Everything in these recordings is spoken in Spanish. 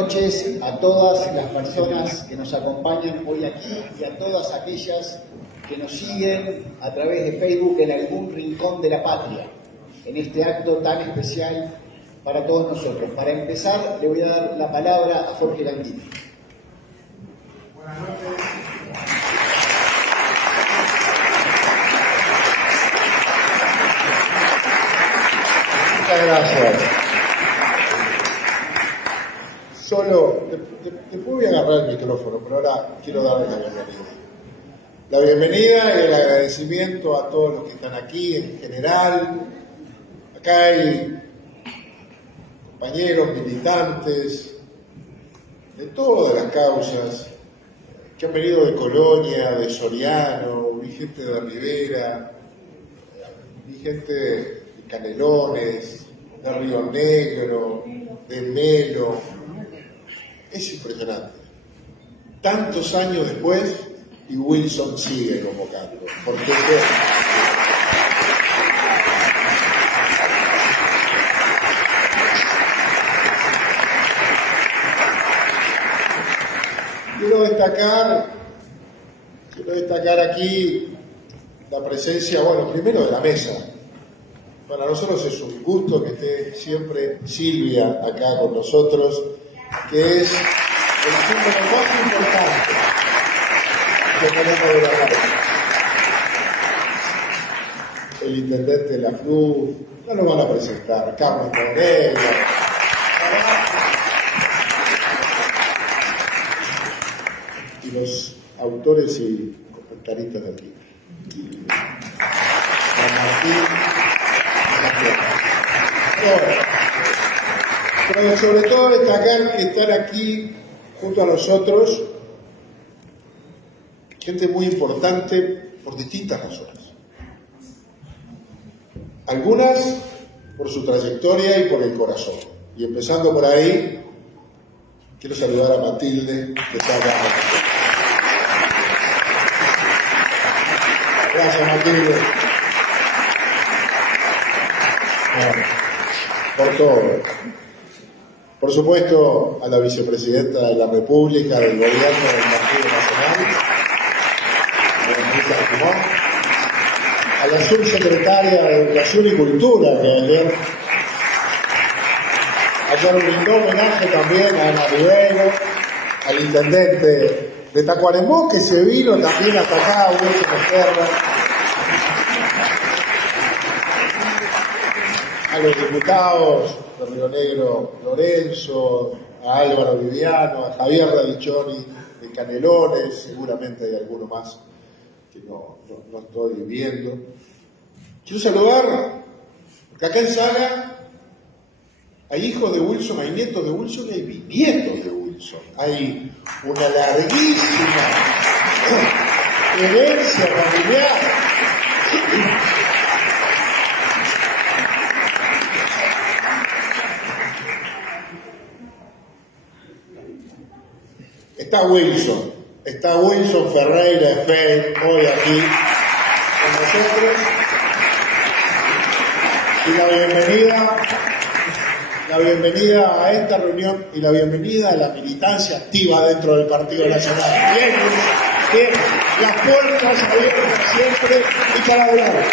Noches a todas las personas que nos acompañan hoy aquí y a todas aquellas que nos siguen a través de Facebook en algún rincón de la patria, en este acto tan especial para todos nosotros. Para empezar, le voy a dar la palabra a Jorge Landini. Buenas noches. Muchas gracias. Solo, después voy a agarrar el micrófono, pero ahora quiero darle la bienvenida. La bienvenida y el agradecimiento a todos los que están aquí en general. Acá hay compañeros, militantes, de todas las causas, que han venido de Colonia, de Soriano, vi gente de Rivera, vi gente de Canelones, de Río Negro, de Melo. Es impresionante. Tantos años después y Wilson sigue convocando. Porque quiero destacar aquí la presencia, bueno, primero de la mesa. Para nosotros es un gusto que esté siempre Silvia acá con nosotros, que es el símbolo más importante que tenemos de la radio. El intendente de la FLU, no lo van a presentar, Carmen Coronel, y los autores y comentaristas de aquí. Juan Martín, pero sobre todo destacar que estar aquí junto a nosotros gente muy importante por distintas razones. Algunas por su trayectoria y por el corazón. Y empezando por ahí, quiero saludar a Matilde, que está acá. Gracias, Matilde. Bueno, por todo. Por supuesto, a la vicepresidenta de la República, del Gobierno del Partido Nacional, a la subsecretaria de Educación y Cultura, que ayer brindó homenaje también a Ana Rivero, al intendente de Tacuarembó, que se vino también hasta acá, a los diputados de Río Negro, Lorenzo, a Álvaro Viviano, a Javier Radichoni de Canelones, seguramente hay alguno más que no estoy viendo. Quiero saludar, porque acá en Saga hay hijos de Wilson, hay nietos de Wilson y hay bisnietos de Wilson. Hay una larguísima herencia familiar. Está Wilson Ferreira Fey hoy aquí con nosotros. Y la bienvenida a esta reunión y la bienvenida a la militancia activa dentro del Partido Nacional. Bien, las puertas abiertas siempre y para hablar.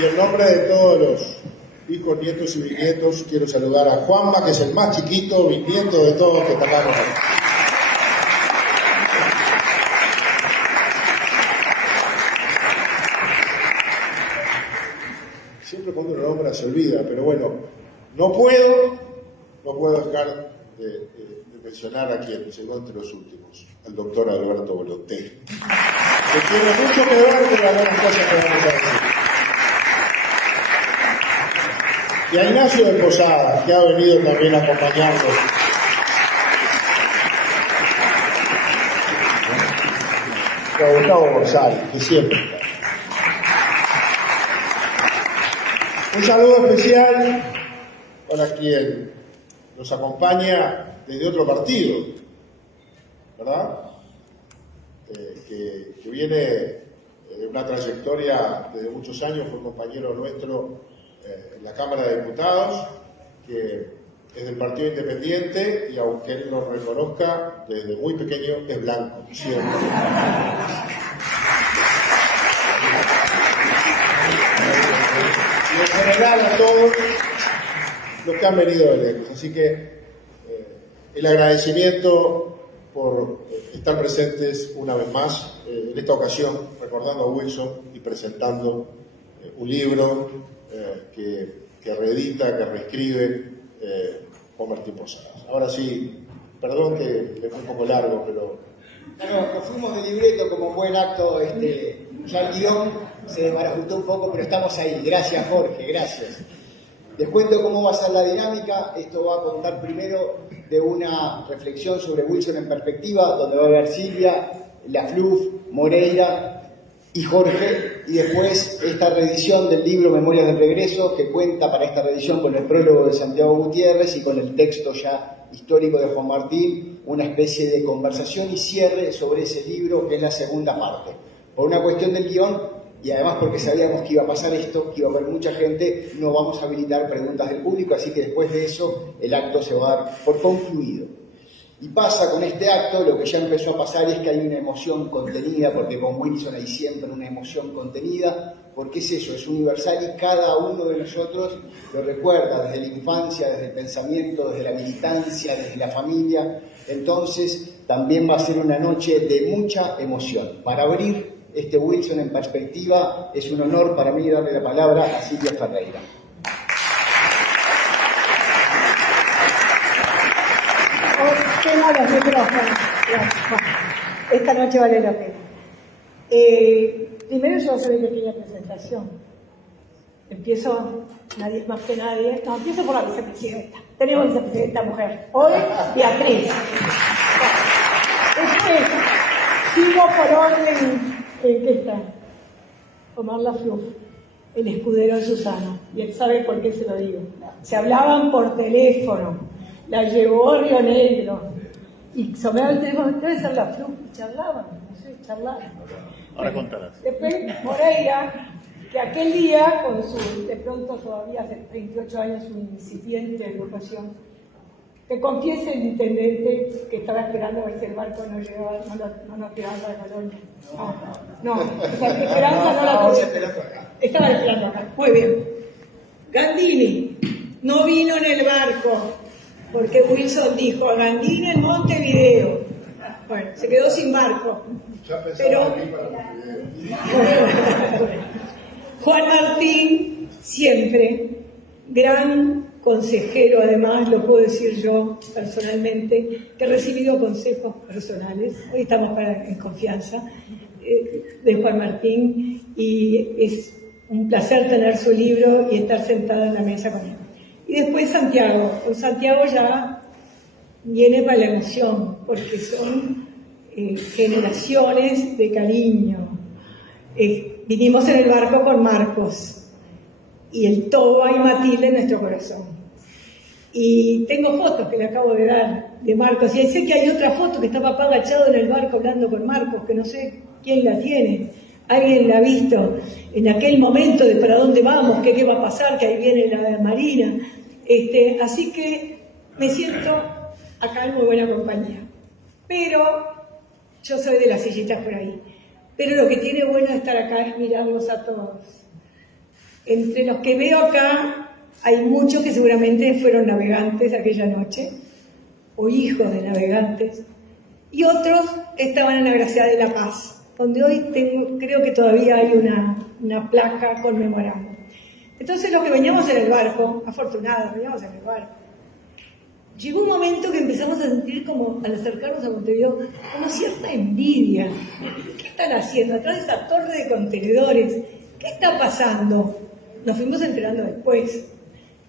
Y en nombre de todos los hijos, nietos y bisnietos, quiero saludar a Juanma, que es el más chiquito, bisnieto de todos que estamos aquí. Siempre cuando uno nombra se olvida, pero bueno, no puedo dejar de mencionar a quien llegó entre los últimos, al doctor Alberto Boloté, que tiene mucho que ver con algunas cosas que vamos a decir. Y a Ignacio de Posada, que ha venido también acompañando. Y a Gustavo González, que siempre está. Un saludo especial para quien nos acompaña desde otro partido, ¿verdad? Que viene de una trayectoria desde muchos años, fue compañero nuestro en la Cámara de Diputados, que es del Partido Independiente y aunque él no reconozca, desde muy pequeño es blanco, siempre. Y en general a todos los que han venido de lejos. Así que el agradecimiento por estar presentes una vez más, en esta ocasión recordando a Wilson y presentando un libro que reedita, que reescribe Juan Martín Posadas. Ahora sí, perdón que fue un poco largo, pero... No, nos fuimos de libreto como un buen acto, ya el guión se desbarajustó un poco, pero estamos ahí. Gracias, Jorge, gracias. Les cuento cómo va a ser la dinámica. Esto va a contar primero de una reflexión sobre Wilson en perspectiva, donde va a haber Silvia, Lafluf, Moreira y Jorge, y después esta reedición del libro Memorias del Regreso, que cuenta para esta reedición con el prólogo de Santiago Gutiérrez y con el texto ya histórico de Juan Martín, una especie de conversación y cierre sobre ese libro, que es la segunda parte. Por una cuestión del guión, y además porque sabíamos que iba a pasar esto, que iba a haber mucha gente, no vamos a habilitar preguntas del público, así que después de eso el acto se va a dar por concluido. Y pasa con este acto, lo que ya empezó a pasar es que hay una emoción contenida, porque con Wilson hay siempre una emoción contenida, porque es eso, es universal y cada uno de nosotros lo recuerda desde la infancia, desde el pensamiento, desde la militancia, desde la familia. Entonces también va a ser una noche de mucha emoción. Para abrir este Wilson en perspectiva, es un honor para mí darle la palabra a Silvia Ferreira. Esta noche vale la pena. Primero yo voy a hacer una pequeña presentación. Empiezo, nadie más que nadie. No, empiezo por la vicepresidenta. Tenemos vicepresidenta mujer. Hoy, Beatriz. Después, sigo por orden. ¿En qué está? Omar Lafluf, el escudero de Susana. Y él sabe por qué se lo digo. Se hablaban por teléfono. La llevó a Río Negro. Y sonaba el teléfono, debe ser Lafluf. Y charlaban, no sé, charlaban. Ahora contarás. Después Moreira, que aquel día, con su, de pronto todavía hace 38 años, su incipiente agrupación, que confiese el intendente que estaba esperando a ver si el barco no llegaba, no nos tiraba de Colonia. No, esa esperanza no la tuve. Estaban esperando acá. Muy bien. Gandini no vino en el barco, porque Wilson dijo, a Gandini en Montevideo. Bueno, se quedó sin barco. Pero Juan Martín, siempre, gran consejero, además, lo puedo decir yo personalmente, que he recibido consejos personales, hoy estamos en confianza, de Juan Martín, y es un placer tener su libro y estar sentada en la mesa con él. Y después Santiago, con Santiago ya viene para la emoción, porque son generaciones de cariño. Vinimos en el barco con Marcos, y el Toba y Matilde en nuestro corazón. Y tengo fotos que le acabo de dar de Marcos, y ahí sé que hay otra foto que está papá agachado en el barco hablando con Marcos, que no sé quién la tiene. Alguien la ha visto en aquel momento de para dónde vamos, qué va a pasar, que ahí viene la Marina. Así que me siento acá en muy buena compañía. Pero yo soy de las sillitas por ahí. Pero lo que tiene bueno de estar acá es mirarlos a todos. Entre los que veo acá hay muchos que seguramente fueron navegantes aquella noche, o hijos de navegantes, y otros estaban en la Gracia de la Paz, donde hoy creo que todavía hay una placa conmemorando. Entonces los que veníamos en el barco, afortunados, veníamos en el barco, llegó un momento que empezamos a sentir como, al acercarnos a Montevideo, como cierta envidia. ¿Qué están haciendo atrás de esa torre de contenedores? ¿Qué está pasando? Nos fuimos enterando después,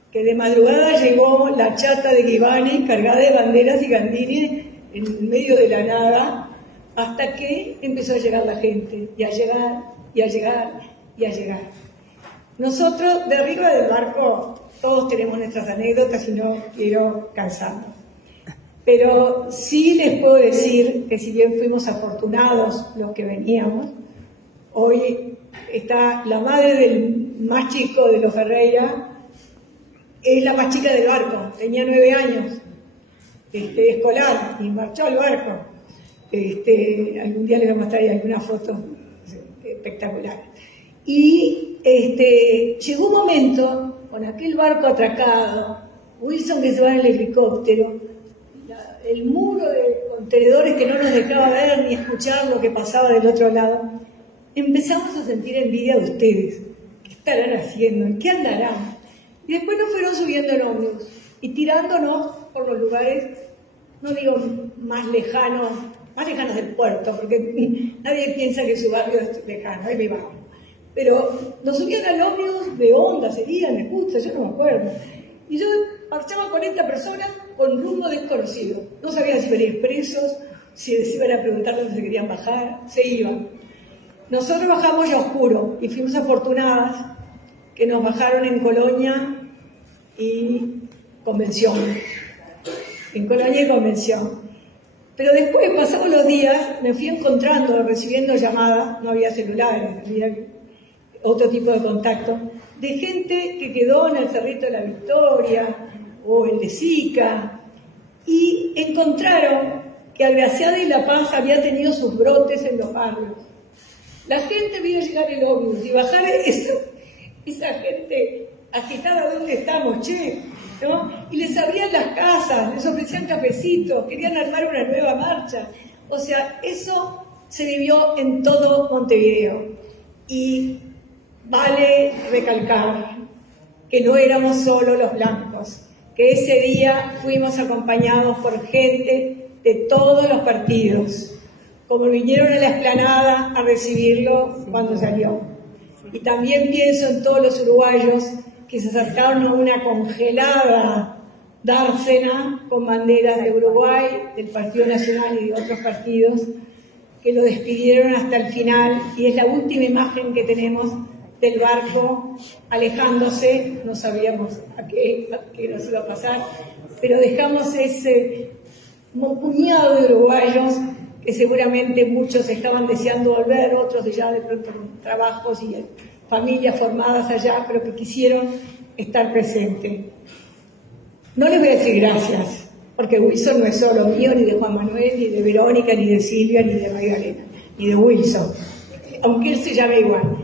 que de madrugada llegó la chata de Ghibani cargada de banderas y Gandini en medio de la nada, hasta que empezó a llegar la gente, y a llegar, y a llegar, y a llegar. Nosotros, de arriba del barco, todos tenemos nuestras anécdotas y no quiero cansarnos. Pero sí les puedo decir que si bien fuimos afortunados los que veníamos, hoy está la madre del más chico de los Ferreira, es la más chica del barco, tenía 9 años, escolar, y marchó al barco. Algún día les voy a mostrar alguna foto espectacular. Y llegó un momento, con aquel barco atracado, Wilson que se va en el helicóptero, el muro de contenedores que no nos dejaba ver ni escuchar lo que pasaba del otro lado, empezamos a sentir envidia de ustedes. ¿Qué estarán haciendo? ¿Qué andarán? Y después nos fueron subiendo en ómnibus y tirándonos por los lugares, no digo más lejanos del puerto, porque nadie piensa que su barrio es lejano, es mi barrio. Pero nos subían al ómnibus de Honda, sería, me gusta, yo no me acuerdo. Y yo marchaba 40 personas con rumbo desconocido. No sabía si venían presos, si les iban a preguntar dónde se querían bajar, se iban. Nosotros bajamos ya oscuro y fuimos afortunadas que nos bajaron en Colonia y Convención. En Colonia y Convención. Pero después, pasados los días, me fui encontrando, recibiendo llamadas, no había celulares, había otro tipo de contacto, de gente que quedó en el Cerrito de la Victoria o el de Sica, y encontraron que Agraciada y La Paz había tenido sus brotes en los barrios. La gente vio llegar el ómnibus y bajar esa gente agitada, ¿dónde estamos, che? ¿No? Y les abrían las casas, les ofrecían cafecitos, querían armar una nueva marcha. O sea, eso se vivió en todo Montevideo. Y vale recalcar que no éramos solo los blancos, que ese día fuimos acompañados por gente de todos los partidos, como vinieron a la explanada a recibirlo cuando salió. Y también pienso en todos los uruguayos que se acercaron a una congelada dársena con banderas de Uruguay, del Partido Nacional y de otros partidos, que lo despidieron hasta el final, y es la última imagen que tenemos del barco alejándose. No sabíamos a qué nos iba a pasar, pero dejamos ese puñado de uruguayos que seguramente muchos estaban deseando volver, otros ya de pronto con trabajos y familias formadas allá, pero que quisieron estar presentes. No les voy a decir gracias, porque Wilson no es solo mío, ni de Juan Manuel, ni de Verónica, ni de Silvia, ni de Magdalena, ni de Wilson, aunque él se llame igual.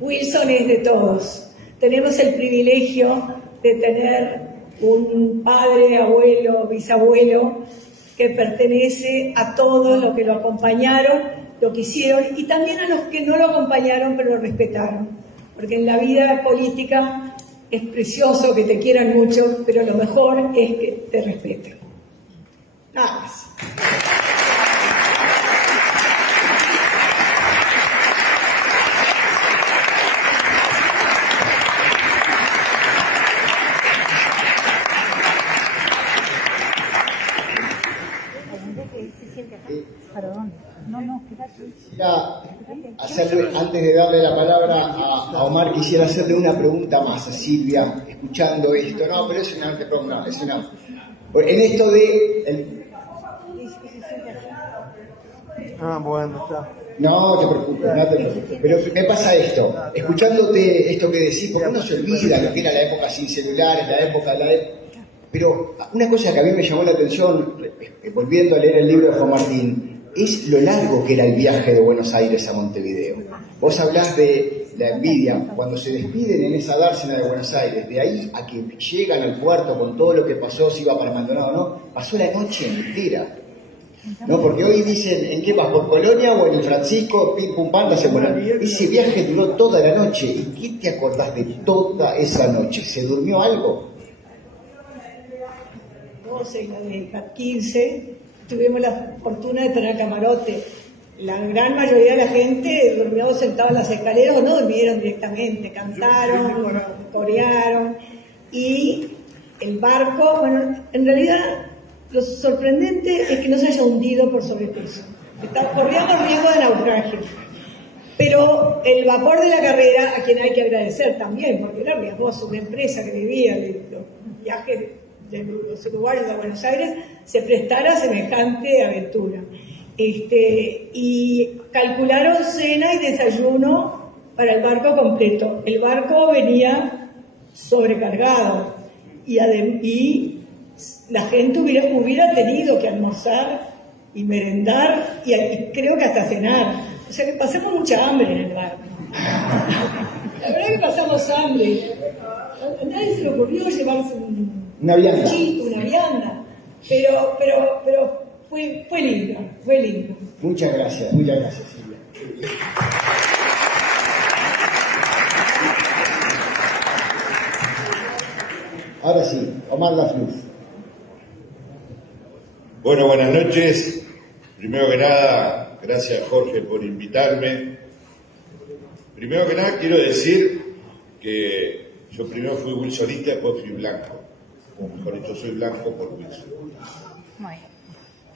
Wilson es de todos. Tenemos el privilegio de tener un padre, abuelo, bisabuelo, que pertenece a todos los que lo acompañaron, lo quisieron, y también a los que no lo acompañaron pero lo respetaron. Porque en la vida política es precioso que te quieran mucho, pero lo mejor es que te respeten. Nada más. Antes de darle la palabra a Omar, quisiera hacerle una pregunta más a Silvia, escuchando esto. No, pero es una pregunta, es una... En esto de... Bueno, está. No te preocupes, no te preocupes. Pero me pasa esto, escuchándote esto que decís, porque uno se olvida lo que era la época sin celulares, la época de la... Pero una cosa que a mí me llamó la atención, volviendo a leer el libro de Juan Martín, es lo largo que era el viaje de Buenos Aires a Montevideo. Vos hablás de la envidia, cuando se despiden en esa dársena de Buenos Aires, de ahí a que llegan al puerto con todo lo que pasó, si iba para Maldonado o no, pasó la noche entera. ¿No? Porque hoy dicen, ¿en qué vas? ¿Por Colonia o en el Francisco? Pim, pum, pam, ese viaje duró toda la noche. ¿Y qué te acordás de toda esa noche? ¿Se durmió algo? 12 y la de 15, tuvimos la fortuna de tener camarote. La gran mayoría de la gente durmió sentada en las escaleras o no durmieron directamente, cantaron, corearon. Y el barco, bueno, en realidad lo sorprendente es que no se haya hundido por sobrepeso. Corríamos riesgo de naufragio. Pero el vapor de la carrera, a quien hay que agradecer también, porque era riesgoso, una empresa que vivía de los viajes de los uruguayos a Buenos Aires, se prestara a semejante aventura. Y calcularon cena y desayuno para el barco completo. El barco venía sobrecargado y la gente hubiera tenido que almorzar y merendar y creo que hasta cenar. O sea que pasamos mucha hambre en el barco. La verdad que pasamos hambre. A nadie se le ocurrió llevarse una vianda. Una vianda. Pero fue lindo, fue lindo. Muchas gracias, Silvia. Ahora sí, Omar Lafluz. Bueno, buenas noches. Primero que nada, gracias Jorge por invitarme. Primero que nada quiero decir que yo primero fui wilsonista y después fui blanco. O mejor dicho, soy blanco por Wilson.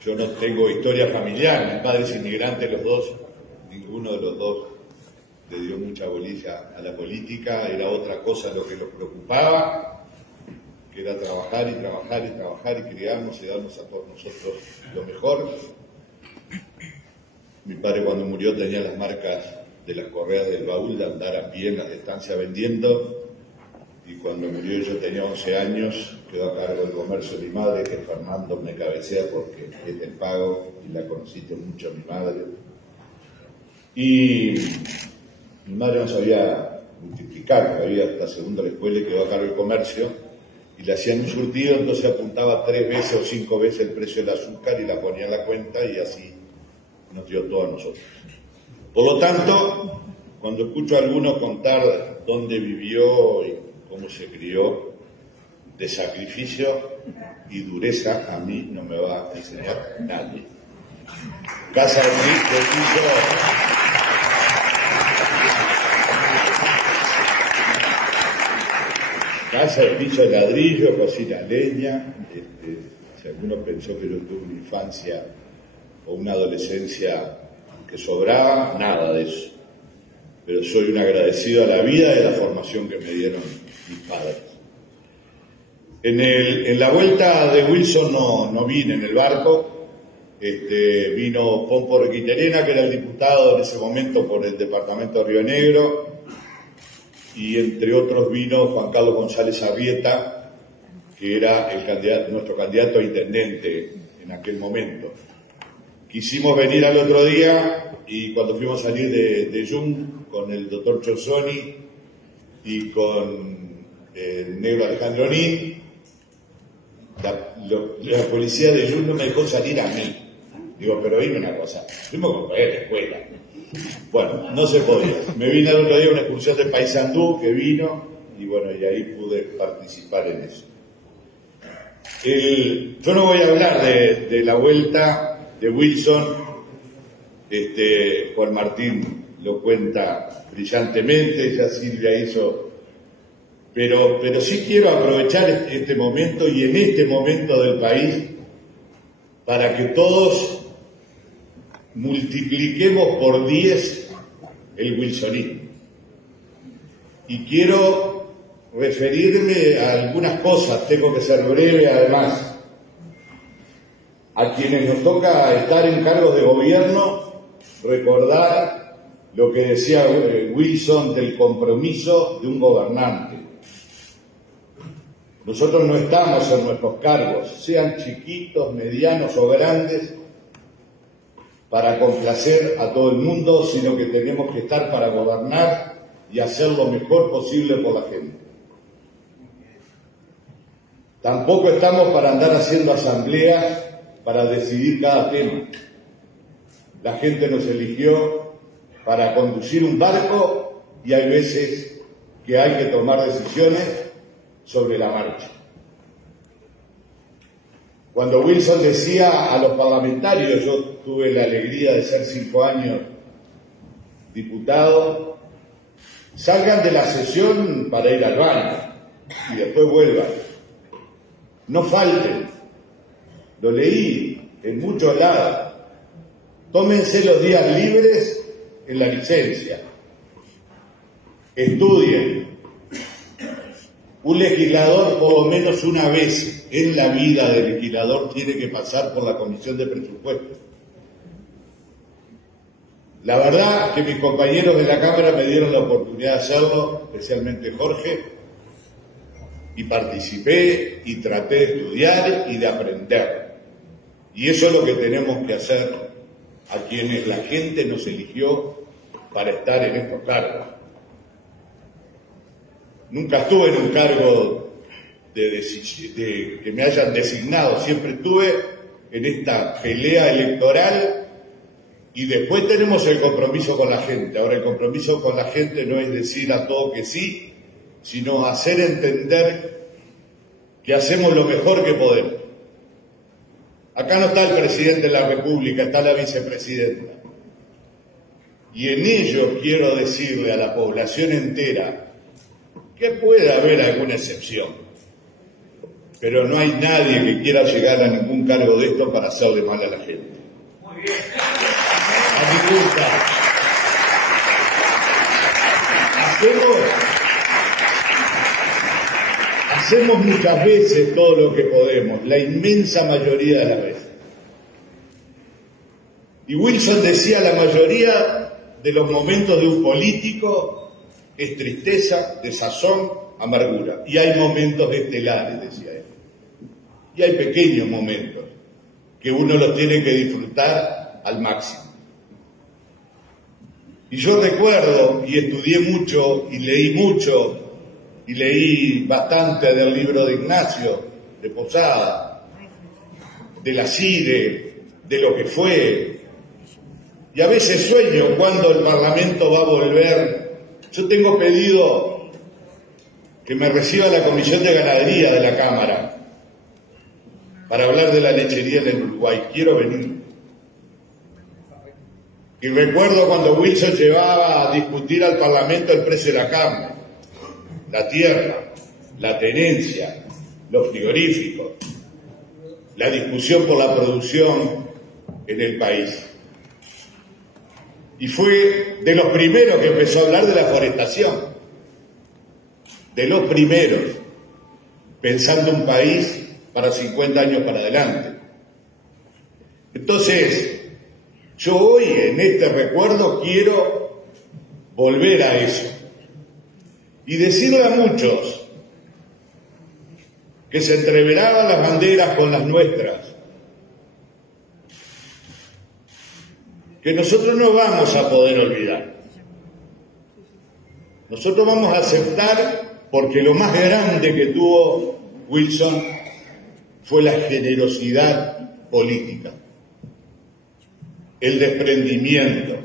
Yo no tengo historia familiar, mis padres inmigrantes los dos, ninguno de los dos le dio mucha bolilla a la política, era otra cosa lo que los preocupaba, que era trabajar y trabajar y trabajar y criarnos y darnos a todos nosotros lo mejor. Mi padre cuando murió tenía las marcas de las correas del baúl de andar a pie en las estancias vendiendo, y cuando murió yo tenía 11 años, quedó a cargo del comercio de mi madre, que Fernando me cabecea porque es del Pago y la conociste mucho a mi madre. Y mi madre no sabía multiplicar, había hasta segundo la escuela y quedó a cargo del comercio, y le hacían un surtido, entonces apuntaba 3 veces o 5 veces el precio del azúcar y la ponía en la cuenta y así nos dio todo a nosotros. Por lo tanto, cuando escucho a algunos contar dónde vivió y cómo se crió, de sacrificio y dureza, a mí no me va a enseñar nadie. Casa de piso. Casa de piso de ladrillo, cocina leña. Si alguno pensó que yo tuve una infancia o una adolescencia que sobraba, nada de eso. Pero soy un agradecido a la vida y a la formación que me dieron mis padres. En la vuelta de Wilson no vine en el barco, vino Pompo Requiterena, que era el diputado en ese momento por el departamento de Río Negro, y entre otros vino Juan Carlos González Arrieta, que era nuestro candidato a intendente en aquel momento. Quisimos venir al otro día y cuando fuimos a salir de Jung con el doctor Chosoni y con el negro Alejandro Nin, la policía de Jung no me dejó salir a mí. Digo, pero dime una cosa, fuimos con la escuela. Bueno, no se podía. Me vine al otro día a una excursión de Paysandú que vino y bueno, y ahí pude participar en eso. Yo no voy a hablar de la vuelta de Wilson, Juan Martín lo cuenta brillantemente, ya Silvia hizo, pero sí quiero aprovechar este momento y en este momento del país para que todos multipliquemos por 10 el wilsonismo. Y quiero referirme a algunas cosas, tengo que ser breve además. A quienes nos toca estar en cargos de gobierno, recordar lo que decía Wilson del compromiso de un gobernante. Nosotros no estamos en nuestros cargos, sean chiquitos, medianos o grandes, para complacer a todo el mundo, sino que tenemos que estar para gobernar y hacer lo mejor posible por la gente. Tampoco estamos para andar haciendo asambleas para decidir cada tema. La gente nos eligió para conducir un barco y hay veces que hay que tomar decisiones sobre la marcha. Cuando Wilson decía a los parlamentarios, yo tuve la alegría de ser 5 años diputado, salgan de la sesión para ir al baño y después vuelvan. No falten. Lo leí en muchos lados. Tómense los días libres en la licencia. Estudien. Un legislador, por lo menos una vez en la vida del legislador, tiene que pasar por la Comisión de Presupuestos. La verdad que mis compañeros de la Cámara me dieron la oportunidad de hacerlo, especialmente Jorge, y participé y traté de estudiar y de aprender. Y eso es lo que tenemos que hacer a quienes la gente nos eligió para estar en estos cargos. Nunca estuve en un cargo de que me hayan designado, siempre estuve en esta pelea electoral. Y después tenemos el compromiso con la gente. Ahora, el compromiso con la gente no es decir a todo que sí, sino hacer entender que hacemos lo mejor que podemos. Acá no está el presidente de la República, está la vicepresidenta. Y en ello quiero decirle a la población entera que puede haber alguna excepción, pero no hay nadie que quiera llegar a ningún cargo de esto para hacerle mal a la gente. Muy bien. Hacemos muchas veces todo lo que podemos, la inmensa mayoría de las veces. Y Wilson decía, la mayoría de los momentos de un político es tristeza, desazón, amargura. Y hay momentos estelares, decía él. Y hay pequeños momentos que uno los tiene que disfrutar al máximo. Y yo recuerdo, y estudié mucho, y leí bastante del libro de Ignacio, de Posada, de la CIDE, de lo que fue. Y a veces sueño cuando el Parlamento va a volver. Yo tengo pedido que me reciba la Comisión de Ganadería de la Cámara para hablar de la lechería en el Uruguay. Quiero venir. Y recuerdo cuando Wilson llevaba a discutir al Parlamento el precio de la carne, la tierra, la tenencia, los frigoríficos, la discusión por la producción en el país. Y fue de los primeros que empezó a hablar de la forestación, de los primeros, pensando un país para 50 años para adelante. Entonces, yo hoy en este recuerdo quiero volver a eso y decirle a muchos que se entreveraban las banderas con las nuestras, que nosotros no vamos a poder olvidar. Nosotros vamos a aceptar, porque lo más grande que tuvo Wilson fue la generosidad política, el desprendimiento.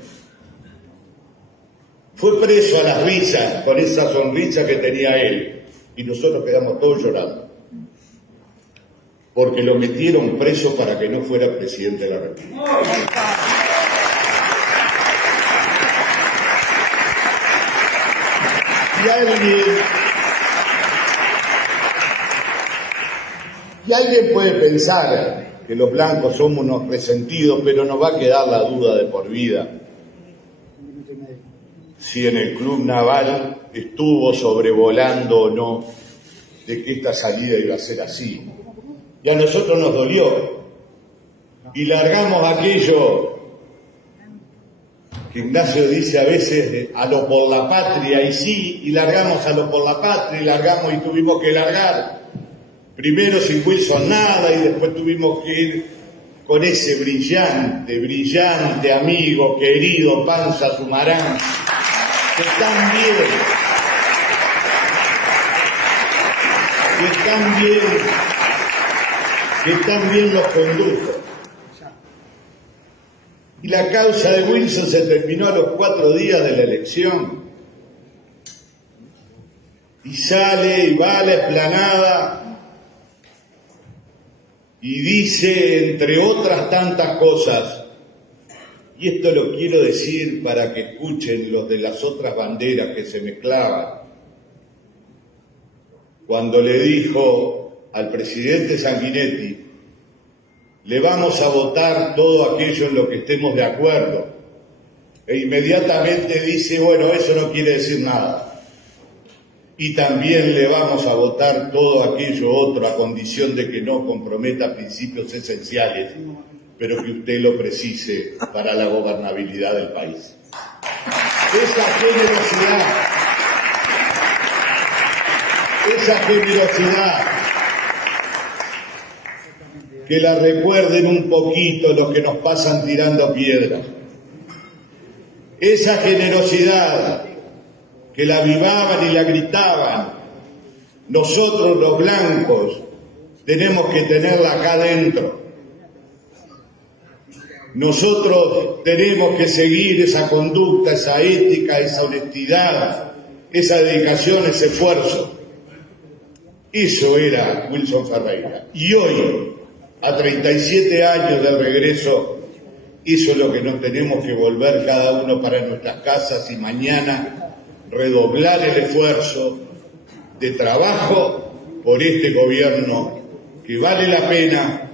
Fue preso a las risas, con esa sonrisa que tenía él, y nosotros quedamos todos llorando, porque lo metieron preso para que no fuera presidente de la República. Y alguien puede pensar que los blancos somos unos resentidos, pero nos va a quedar la duda de por vida si en el Club Naval estuvo sobrevolando o no de que esta salida iba a ser así. Y a nosotros nos dolió y largamos aquello que Ignacio dice a veces, a lo por la patria, y sí, y largamos a lo por la patria, y largamos y tuvimos que largar. Primero sin Wilson nada, y después tuvimos que ir con ese brillante, brillante amigo, querido Panza Sumarán, que tan bien los condujo. Y la causa de Wilson se terminó a los 4 días de la elección. Y sale y va a la explanada y dice, entre otras tantas cosas, y esto lo quiero decir para que escuchen los de las otras banderas que se mezclaban, cuando le dijo al presidente Sanguinetti, le vamos a votar todo aquello en lo que estemos de acuerdo. E inmediatamente dice, bueno, eso no quiere decir nada. Y también le vamos a votar todo aquello otro a condición de que no comprometa principios esenciales pero que usted lo precise para la gobernabilidad del país. Esa generosidad, que la recuerden un poquito los que nos pasan tirando piedras. Esa generosidad, que la avivaban y la gritaban. Nosotros los blancos tenemos que tenerla acá adentro. Nosotros tenemos que seguir esa conducta, esa ética, esa honestidad, esa dedicación, ese esfuerzo. Eso era Wilson Ferreira. Y hoy, a 37 años del regreso, eso es lo que nos tenemos que volver cada uno para nuestras casas y mañana redoblar el esfuerzo de trabajo por este gobierno que vale la pena,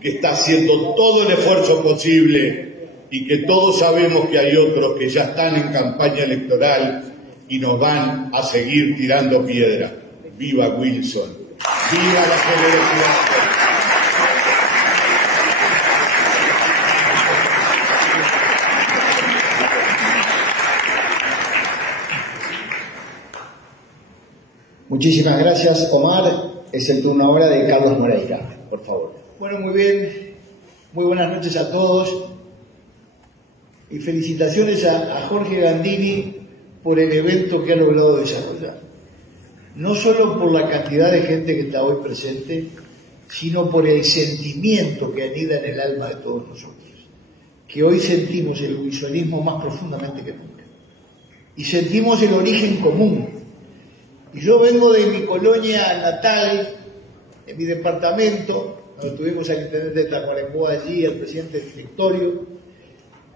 que está haciendo todo el esfuerzo posible y que todos sabemos que hay otros que ya están en campaña electoral y nos van a seguir tirando piedra. ¡Viva Wilson! ¡Viva la generosidad! Muchísimas gracias, Omar. Es el turno ahora de Carlos Moreira, por favor. Bueno, muy bien. Muy buenas noches a todos. Y felicitaciones a Jorge Gandini por el evento que ha logrado desarrollar. No solo por la cantidad de gente que está hoy presente, sino por el sentimiento que anida en el alma de todos nosotros. Que hoy sentimos el wilsonismo más profundamente que nunca. Y sentimos el origen común. Y yo vengo de mi colonia natal, de mi departamento, donde tuvimos al intendente de Tacuarembó allí, al presidente del directorio,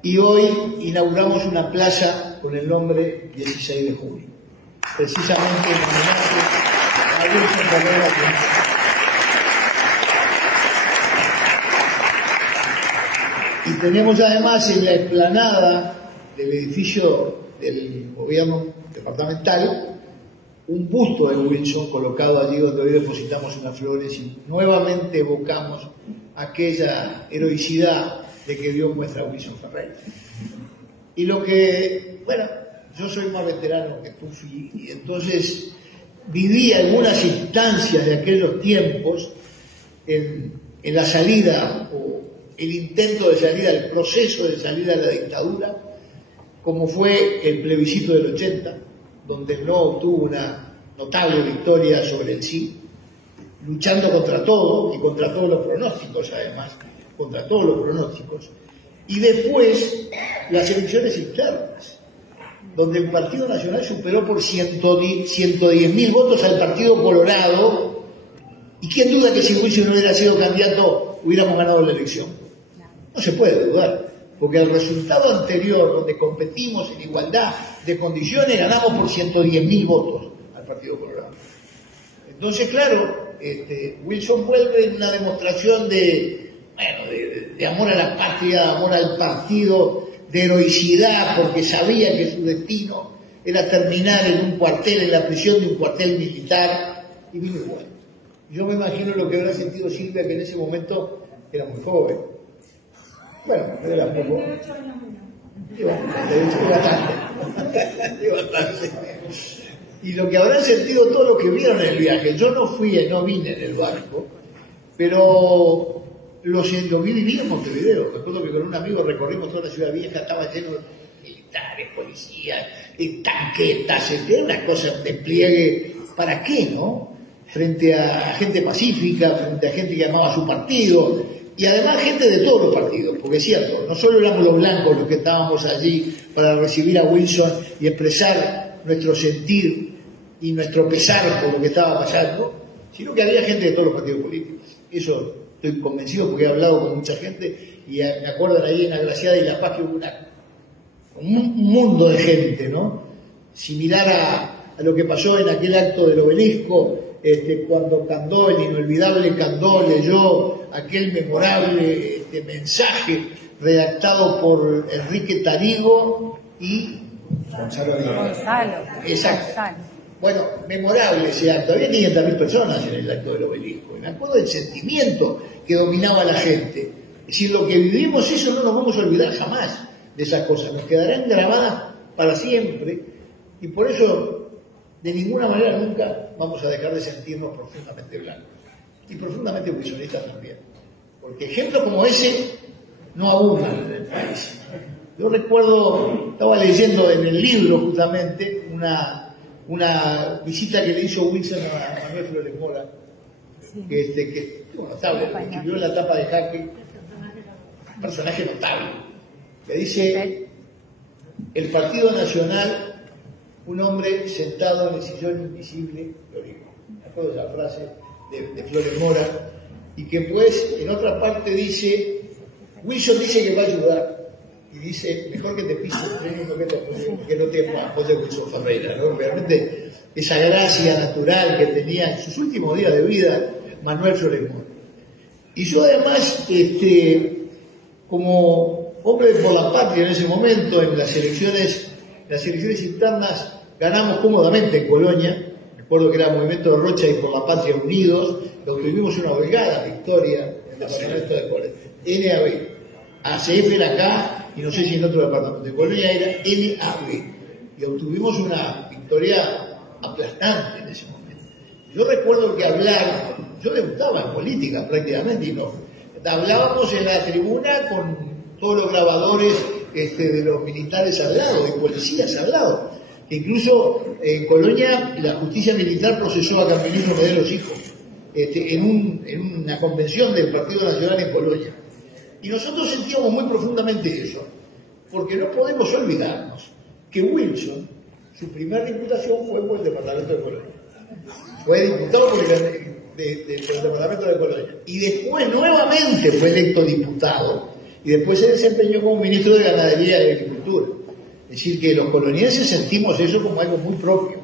y hoy inauguramos una plaza con el nombre 16 de junio, precisamente en homenaje a Wilson Ferreira. Y tenemos además en la explanada del edificio del gobierno departamental un busto de Wilson colocado allí donde hoy depositamos unas flores y nuevamente evocamos aquella heroicidad de que dio muestra Wilson Ferreira. Y lo que, bueno, yo soy más veterano que tú, y entonces viví algunas instancias de aquellos tiempos en la salida o el intento de salida, el proceso de salida de la dictadura, como fue el plebiscito del 80, donde el no obtuvo una notable victoria sobre el sí, luchando contra todo y contra todos los pronósticos, además, contra todos los pronósticos, y después las elecciones internas, donde el Partido Nacional superó por 110.000 votos al Partido Colorado, y quién duda que si Wilson no hubiera sido candidato hubiéramos ganado la elección. No se puede dudar, porque el resultado anterior, donde competimos en igualdad de condiciones, ganamos por 110.000 votos al Partido Colorado. Entonces, claro, Wilson vuelve en una demostración de amor a la patria, de amor al partido, de heroicidad, porque sabía que su destino era terminar en un cuartel, en la prisión de un cuartel militar, y vino igual. Yo me imagino lo que habrá sentido Silvia, que en ese momento era muy joven. Bueno, era poco. Bastante. Y lo que habrán sentido todos los que vieron el viaje. Yo no vine en el barco, pero lo viví en Montevideo. Recuerdo que con un amigo recorrimos toda la ciudad vieja, estaba lleno de militares, policías, tanquetas, era una cosa, un despliegue. ¿Para qué, no? Frente a gente pacífica, frente a gente que amaba su partido, y además gente de todos los partidos, porque es cierto, no solo éramos los blancos los que estábamos allí para recibir a Wilson y expresar nuestro sentir y nuestro pesar por lo que estaba pasando, sino que había gente de todos los partidos políticos. Eso estoy convencido porque he hablado con mucha gente, y me acuerdan ahí en Agraciada y La Paz que hubo un mundo de gente, ¿no? Similar a lo que pasó en aquel acto del Obelisco, cuando Candó, el inolvidable Candó, leyó aquel memorable mensaje redactado por Enrique Tarigo y Gonzalo. Exacto. Gonzalo. Bueno, memorable ese acto. Había 500.000 personas en el acto del Obelisco. Y me acuerdo del sentimiento que dominaba a la gente. Es decir, lo que vivimos, eso no nos vamos a olvidar jamás de esas cosas, nos quedarán grabadas para siempre, y por eso de ninguna manera nunca vamos a dejar de sentirnos profundamente blancos y profundamente wilsonistas también, porque ejemplos como ese no abundan en el país. Yo recuerdo, estaba leyendo en el libro justamente una visita que le hizo Wilson a Manuel Flores Mora, que notable, que escribió en la tapa de Jaque, un personaje notable, que dice: el Partido Nacional, un hombre sentado en el sillón invisible, lo digo, me acuerdo de la frase de Flores Mora, y que pues en otra parte dice, Wilson dice que va a ayudar, y dice, mejor que te pise que no te apoye Wilson Ferreira, ¿no? Realmente esa gracia natural que tenía en sus últimos días de vida Manuel Flores Mora. Y yo además, como hombre por la patria en ese momento, en las elecciones internas, ganamos cómodamente en Colonia. Recuerdo que era el Movimiento de Rocha y Por la Patria unidos, que obtuvimos una holgada victoria en el departamento de Colonia. NAB. ACF era acá, y no sé si en otro departamento de Colonia era NAB. Y obtuvimos una victoria aplastante en ese momento. Yo recuerdo que yo debutaba en política prácticamente, y hablábamos en la tribuna con todos los grabadores de los militares al lado, de policías al lado, que incluso en Colonia la justicia militar procesó a Campilino Mederos Hijo en una convención del Partido Nacional en Colonia. Y nosotros sentíamos muy profundamente eso, porque no podemos olvidarnos que Wilson, su primera diputación fue por el departamento de Colonia. Fue diputado por el departamento de Colonia. Y después nuevamente fue electo diputado. Y después se desempeñó como ministro de Ganadería y Agricultura. Es decir, que los colonienses sentimos eso como algo muy propio.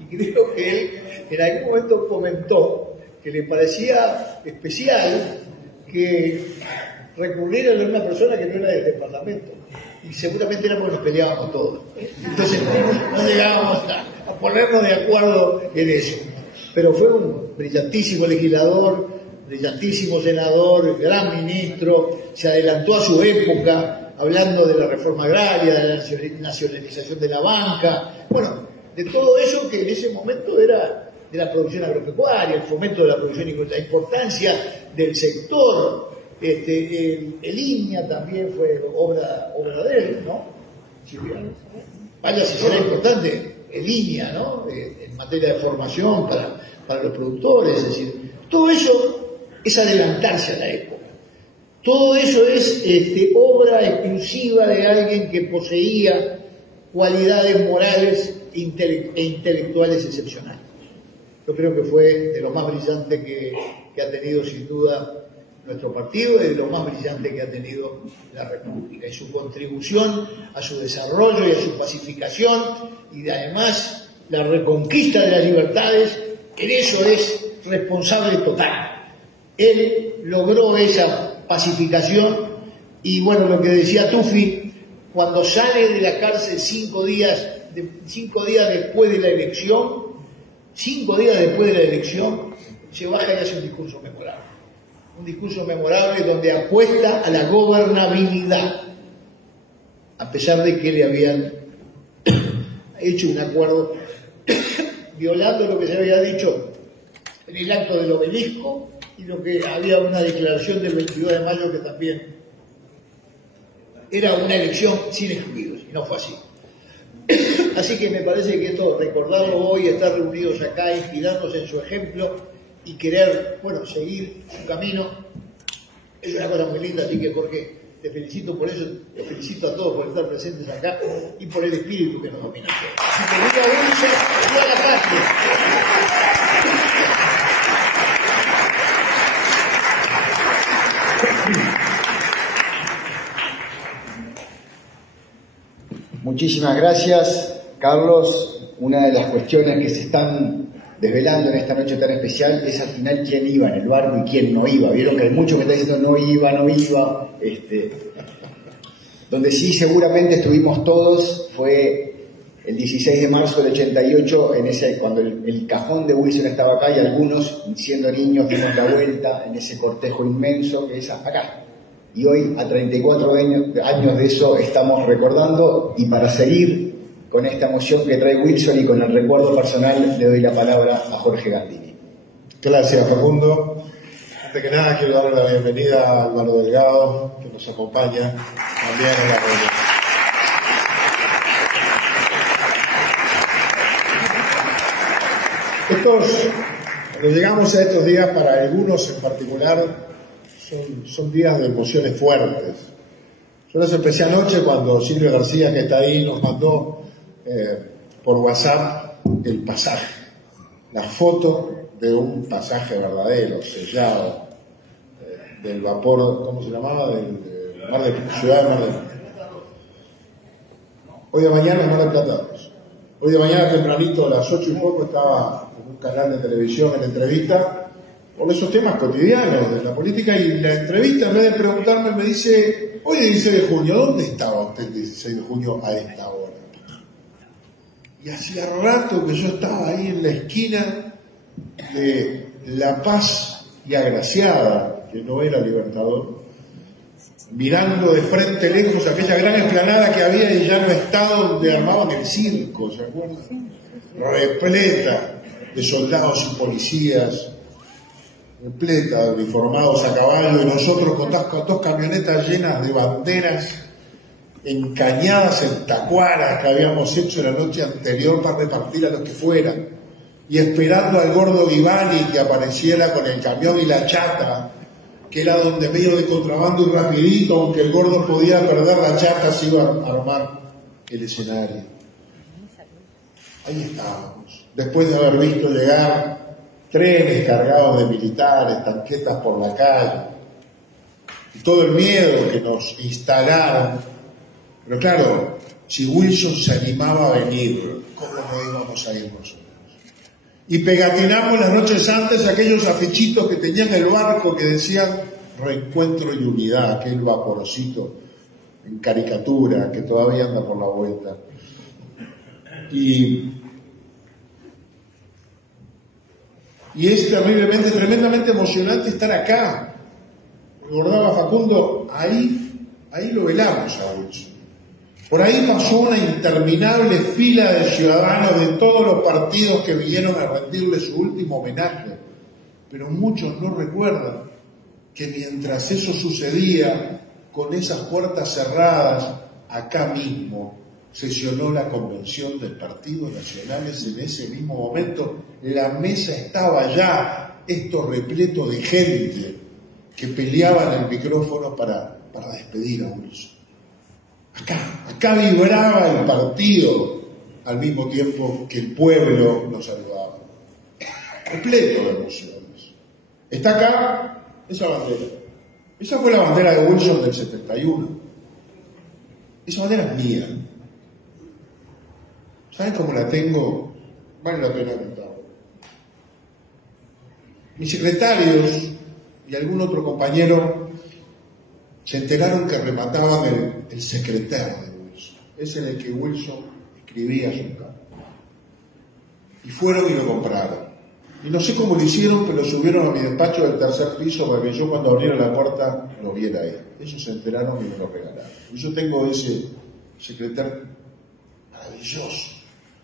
Y creo que él en algún momento comentó que le parecía especial que recurriera a una persona que no era del departamento. Y seguramente era porque nos peleábamos todos. Entonces no llegábamos a ponernos de acuerdo en eso. Pero fue un brillantísimo legislador, brillantísimo senador, gran ministro, se adelantó a su época hablando de la reforma agraria, de la nacionalización de la banca, bueno, de todo eso que en ese momento era de la producción agropecuaria, el fomento de la producción y la importancia del sector. El INIA también fue obra de él, ¿no? Vaya si será importante el INIA, ¿no? En materia de formación para los productores, es decir, todo eso es adelantarse a la época. Todo eso es obra exclusiva de alguien que poseía cualidades morales e intelectuales excepcionales. Yo creo que fue de lo más brillante que ha tenido sin duda nuestro partido, y de lo más brillante que ha tenido la República, y su contribución a su desarrollo y a su pacificación, y además la reconquista de las libertades, en eso es responsable total. Él logró esa pacificación, y bueno, lo que decía Tufi, cuando sale de la cárcel 5 días después de la elección, 5 días después de la elección, se baja y hace un discurso memorable. Un discurso memorable donde apuesta a la gobernabilidad, a pesar de que le habían hecho un acuerdo violando lo que se había dicho en el acto del obelisco, y lo que había una declaración del 22 de mayo que también era una elección sin excluidos, y no fue así. Así que me parece que esto, recordarlo hoy, estar reunidos acá, inspirarnos en su ejemplo y querer, bueno, seguir su camino, es una cosa muy linda. Así que, Jorge, te felicito por eso, te felicito a todos por estar presentes acá y por el espíritu que nos domina. Así que viva Wilson, viva la patria. Muchísimas gracias, Carlos. Una de las cuestiones que se están desvelando en esta noche tan especial es al final quién iba en el barco y quién no iba. Vieron que hay muchos que están diciendo no iba. Donde sí seguramente estuvimos todos fue el 16 de marzo del 88, cuando el cajón de Wilson estaba acá, y algunos, siendo niños, dimos la vuelta en ese cortejo inmenso que es acá. y hoy, a 34 años de eso, estamos recordando, y para seguir con esta emoción que trae Wilson y con el recuerdo personal, le doy la palabra a Jorge Gandini. Gracias, Facundo. Antes que nada, quiero darle la bienvenida a Álvaro Delgado, que nos acompaña también en la reunión. Cuando llegamos a estos días, para algunos en particular, son días de emociones fuertes. Yo les empecé anoche cuando Silvio García, que está ahí, nos mandó por WhatsApp el pasaje, la foto de un pasaje verdadero, sellado, del vapor, ¿cómo se llamaba? Del Ciudad de Mar del Plata. Hoy de mañana en Mar del Plata 2. Hoy de mañana tempranito a las 8 y poco estaba en un canal de televisión en entrevista por esos temas cotidianos de la política, y la entrevista, en vez de preguntarme, me dice: hoy es 16 de junio, ¿dónde estaba usted el 16 de junio a esta hora? Y hacía rato que yo estaba ahí en la esquina de La Paz y Agraciada, que no era Libertador, mirando de frente lejos aquella gran explanada que había y ya no está, donde armaban el circo, ¿se acuerdan? Repleta de soldados y policías, repleta de uniformados a caballo, y nosotros con dos camionetas llenas de banderas encañadas en tacuaras que habíamos hecho la noche anterior para repartir a los que fueran, y esperando al gordo Ghibani que apareciera con el camión y la chata, que era donde medio de contrabando y rapidito, aunque el gordo podía perder la chata, se iba a armar el escenario. Ahí estábamos, después de haber visto llegar trenes cargados de militares, tanquetas por la calle, y todo el miedo que nos instalaron. Pero claro, si Wilson se animaba a venir, ¿cómo no íbamos a ir nosotros? Y pegatinamos las noches antes aquellos afichitos que tenían el barco que decían reencuentro y unidad, aquel vaporcito en caricatura que todavía anda por la vuelta. Y es tremendamente emocionante estar acá. Recordaba Facundo, ahí lo velamos a Wilson. Por ahí pasó una interminable fila de ciudadanos de todos los partidos que vinieron a rendirle su último homenaje. Pero muchos no recuerdan que mientras eso sucedía, con esas puertas cerradas, acá mismo sesionó la convención del Partido Nacionales. En ese mismo momento la mesa estaba ya, esto repleto de gente que peleaban el micrófono para despedir a Wilson. Acá vibraba el partido al mismo tiempo que el pueblo nos saludaba. Repleto de emociones. Está acá esa bandera. Esa fue la bandera de Wilson del 71. Esa bandera es mía. ¿Saben cómo la tengo? Vale la pena contarlo. Mis secretarios y algún otro compañero se enteraron que remataban el secretario de Wilson. Es en el que Wilson escribía su carta. Y fueron y lo compraron. Y no sé cómo lo hicieron, pero lo subieron a mi despacho del tercer piso para que yo, cuando abriera la puerta, lo viera ahí. Ellos se enteraron y me lo regalaron. Y yo tengo ese secretario maravilloso,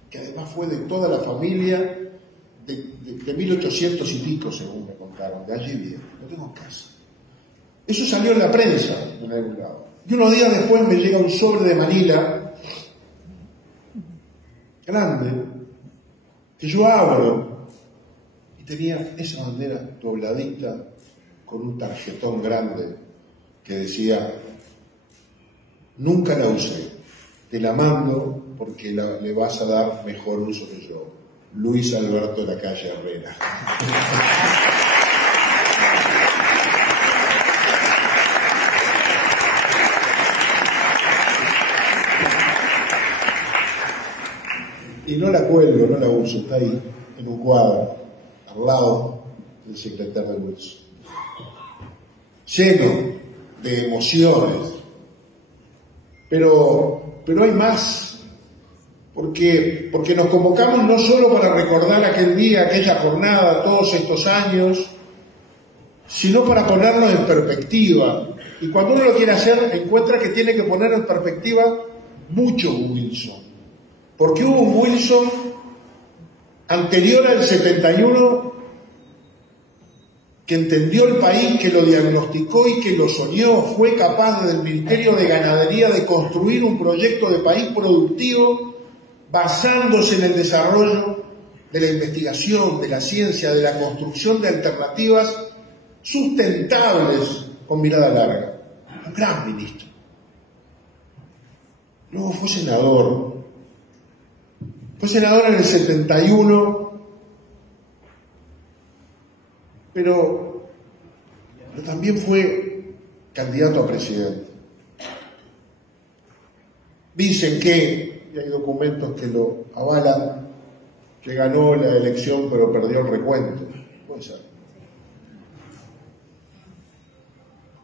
que además fue de toda la familia de 1800 y pico, según me contaron, de allí bien. Lo tengo en casa. Eso salió en la prensa en algún lado. Y unos días después me llega un sobre de Manila, grande, que yo abro, y tenía esa bandera dobladita con un tarjetón grande que decía: nunca la usé, te la mando porque le vas a dar mejor uso que yo. Luis Alberto Lacalle Herrera. Y no la cuelgo, no la uso, está ahí en un cuadro, al lado del secretario de Wilson. Lleno de emociones. Pero hay más. Porque nos convocamos no solo para recordar aquel día, aquella jornada, todos estos años, sino para ponerlo en perspectiva. Y cuando uno lo quiere hacer, encuentra que tiene que poner en perspectiva mucho Wilson. Porque hubo un Wilson anterior al 71 que entendió el país, que lo diagnosticó y que lo soñó, fue capaz desde el Ministerio de Ganadería de construir un proyecto de país productivo basándose en el desarrollo de la investigación, de la ciencia, de la construcción de alternativas sustentables con mirada larga. Un gran ministro. Luego fue senador. Fue senador en el 71, pero también fue candidato a presidente. Dicen que, y hay documentos que lo avalan, que ganó la elección pero perdió el recuento. Puede ser.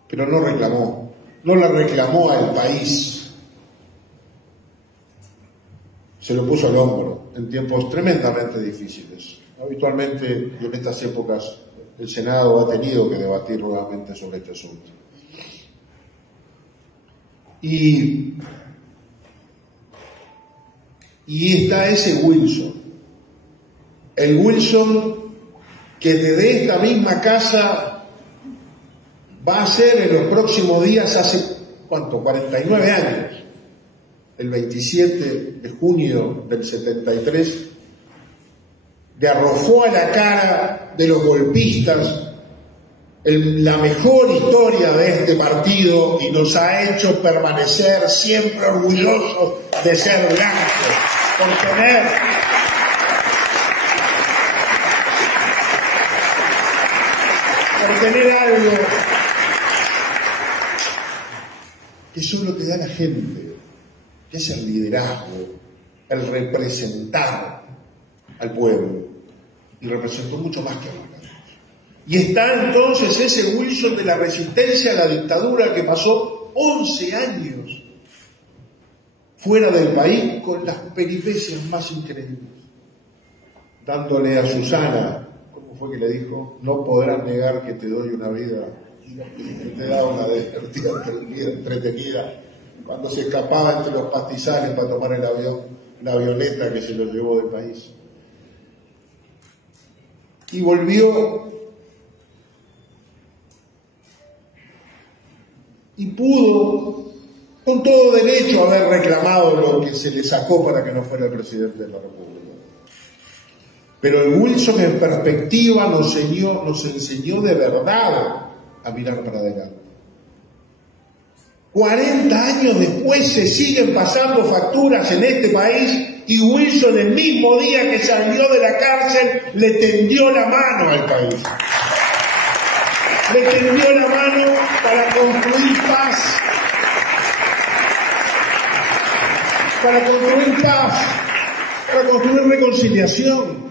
Pero no reclamó, no le reclamó al país. Se lo puso al hombro en tiempos tremendamente difíciles. Habitualmente, y en estas épocas, el Senado ha tenido que debatir nuevamente sobre este asunto. Y está ese Wilson. El Wilson que desde esta misma casa va a ser en los próximos días, hace, ¿cuánto? 49 años. El 27 de junio del 73, le arrojó a la cara de los golpistas la mejor historia de este partido y nos ha hecho permanecer siempre orgullosos de ser blancos, por tener algo que solo te da la gente, que es el liderazgo, el representar al pueblo, y representó mucho más que Roca. Y está entonces ese Wilson de la resistencia a la dictadura que pasó 11 años fuera del país con las peripecias más increíbles, dándole a Susana, ¿cómo fue que le dijo? No podrás negar que te doy una vida, que te da una divertida vida entretenida, cuando se escapaba entre los pastizales para tomar el avión, la avioneta que se lo llevó del país. Y volvió y pudo, con todo derecho, haber reclamado lo que se le sacó para que no fuera el presidente de la República. Pero el Wilson en perspectiva nos enseñó de verdad a mirar para adelante. 40 años después se siguen pasando facturas en este país y Wilson el mismo día que salió de la cárcel le tendió la mano al país. Le tendió la mano para construir paz. Para construir reconciliación.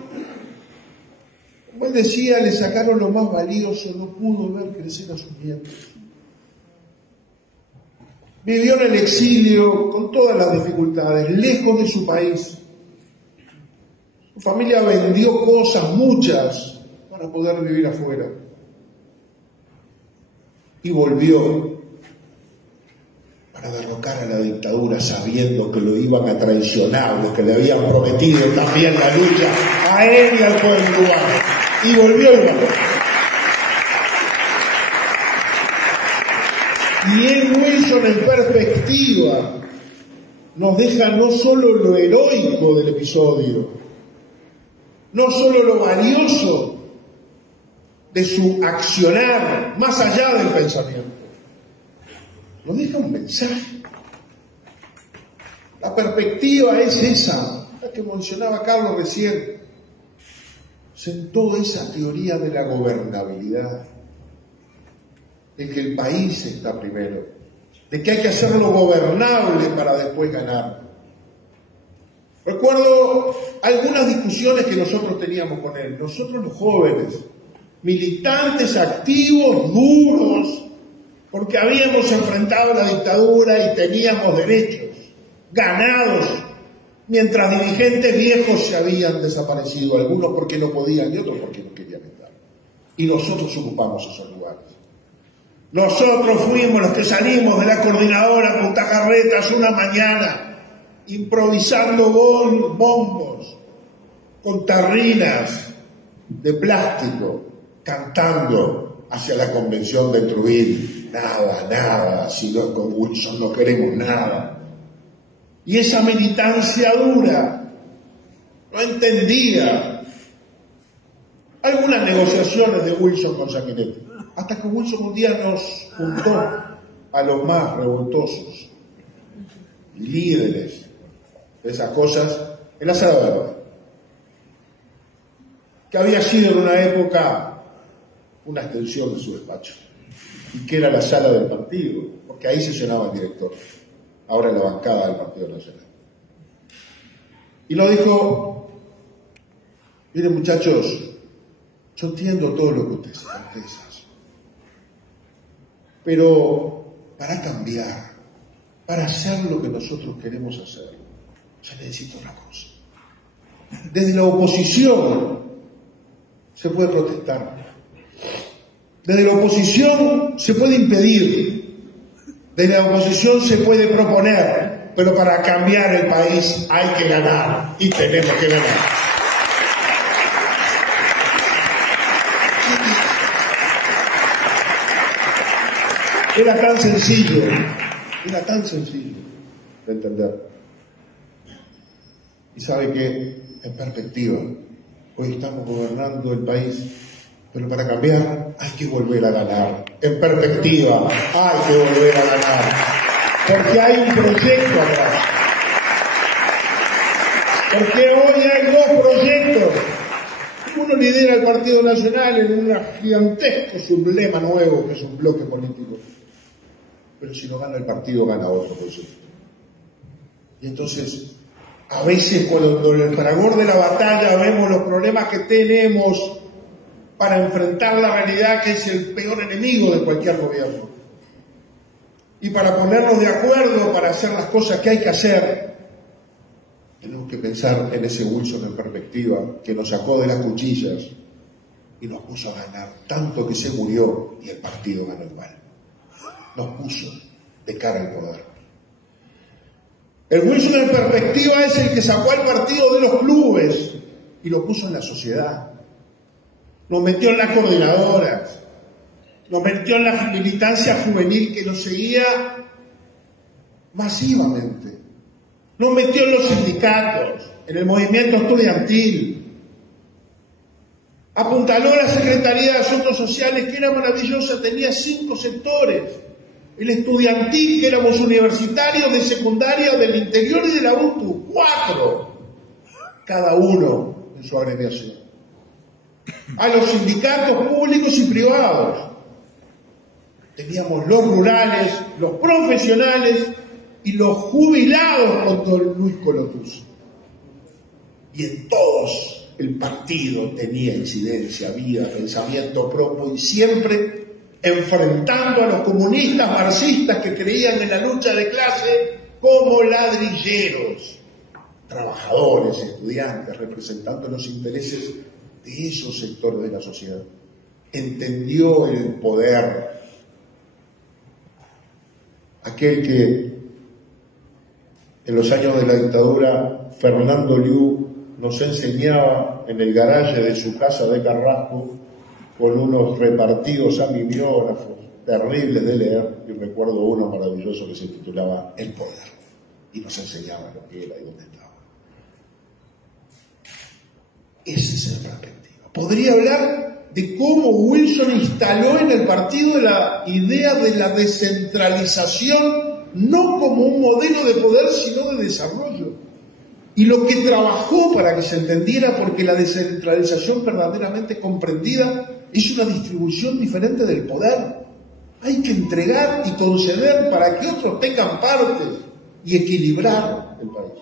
Como él decía, le sacaron lo más valioso, no pudo ver crecer a sus nietos. Vivió en el exilio con todas las dificultades, lejos de su país. Su familia vendió cosas, muchas, para poder vivir afuera. Y volvió para derrocar a la dictadura, sabiendo que lo iban a traicionar, los que le habían prometido también la lucha a él y al pueblo cubano. Y volvió igual. Y el Wilson en perspectiva nos deja no solo lo heroico del episodio, no solo lo valioso de su accionar más allá del pensamiento, nos deja un mensaje. La perspectiva es esa, la que mencionaba Carlos recién. Sentó esa teoría de la gobernabilidad, de que el país está primero, de que hay que hacerlo gobernable para después ganar. Recuerdo algunas discusiones que nosotros teníamos con él, nosotros los jóvenes, militantes activos, duros, porque habíamos enfrentado la dictadura y teníamos derechos ganados, mientras dirigentes viejos se habían desaparecido, algunos porque no podían y otros porque no querían estar. Y nosotros ocupamos esos lugares. Nosotros fuimos los que salimos de la coordinadora Punta Carretas una mañana, improvisando bombos, con tarrinas de plástico, cantando hacia la convención de Trujillo. Nada, si no, con Wilson no queremos nada. Y esa militancia dura no entendía algunas negociaciones de Wilson con Sanguinetti, hasta que Wilson un día nos juntó a los más revoltosos, líderes de esas cosas, en la Sala Verde, que había sido en una época una extensión de su despacho, y que era la sala del partido, porque ahí se llenaba el director, ahora en la bancada del Partido Nacional. Y lo dijo: miren muchachos, yo entiendo todo lo que ustedes hacen, pero para cambiar, para hacer lo que nosotros queremos hacer, se necesita una cosa. Desde la oposición se puede protestar, desde la oposición se puede impedir, desde la oposición se puede proponer, pero para cambiar el país hay que ganar, y tenemos que ganar. Era tan sencillo de entender. Y sabe que, en perspectiva, hoy estamos gobernando el país, pero para cambiar hay que volver a ganar. En perspectiva, hay que volver a ganar. Porque hay un proyecto atrás. Porque hoy hay dos proyectos. Uno lidera el Partido Nacional en un gigantesco sublema nuevo, que es un bloque político. Pero si no gana el partido, gana otro proyecto. Y entonces, a veces cuando en el fragor de la batalla vemos los problemas que tenemos para enfrentar la realidad, que es el peor enemigo de cualquier gobierno, y para ponernos de acuerdo para hacer las cosas que hay que hacer, tenemos que pensar en ese Wilson en perspectiva, que nos sacó de las cuchillas y nos puso a ganar, tanto que se murió y el partido ganó igual. Nos puso de cara al poder. El Wilson en perspectiva es el que sacó al partido de los clubes y lo puso en la sociedad. Nos metió en las coordinadoras, nos metió en la militancia juvenil que nos seguía masivamente, nos metió en los sindicatos, en el movimiento estudiantil, apuntaló a la Secretaría de Asuntos Sociales, que era maravillosa, tenía 5 sectores: el estudiantil, que éramos universitarios, de secundaria, del interior y de la UTU, 4, cada uno en su agremiación. A los sindicatos públicos y privados. Teníamos los rurales, los profesionales y los jubilados con don Luis Colotuso. Y en todos el partido tenía incidencia, vida, pensamiento propio, y siempre enfrentando a los comunistas marxistas que creían en la lucha de clase como ladrilleros, trabajadores, estudiantes, representando los intereses de esos sectores de la sociedad. Entendió el poder, aquel que en los años de la dictadura Fernando Liu nos enseñaba en el garaje de su casa de Carrasco, con unos repartidos a mimeógrafos terribles de leer, y recuerdo uno maravilloso que se titulaba El Poder, y nos enseñaba lo que era y dónde estaba. Ese es el perspectiva. Podría hablar de cómo Wilson instaló en el partido la idea de la descentralización, no como un modelo de poder, sino de desarrollo. Y lo que trabajó para que se entendiera, porque la descentralización verdaderamente comprendida es una distribución diferente del poder. Hay que entregar y conceder para que otros tengan parte y equilibrar el país.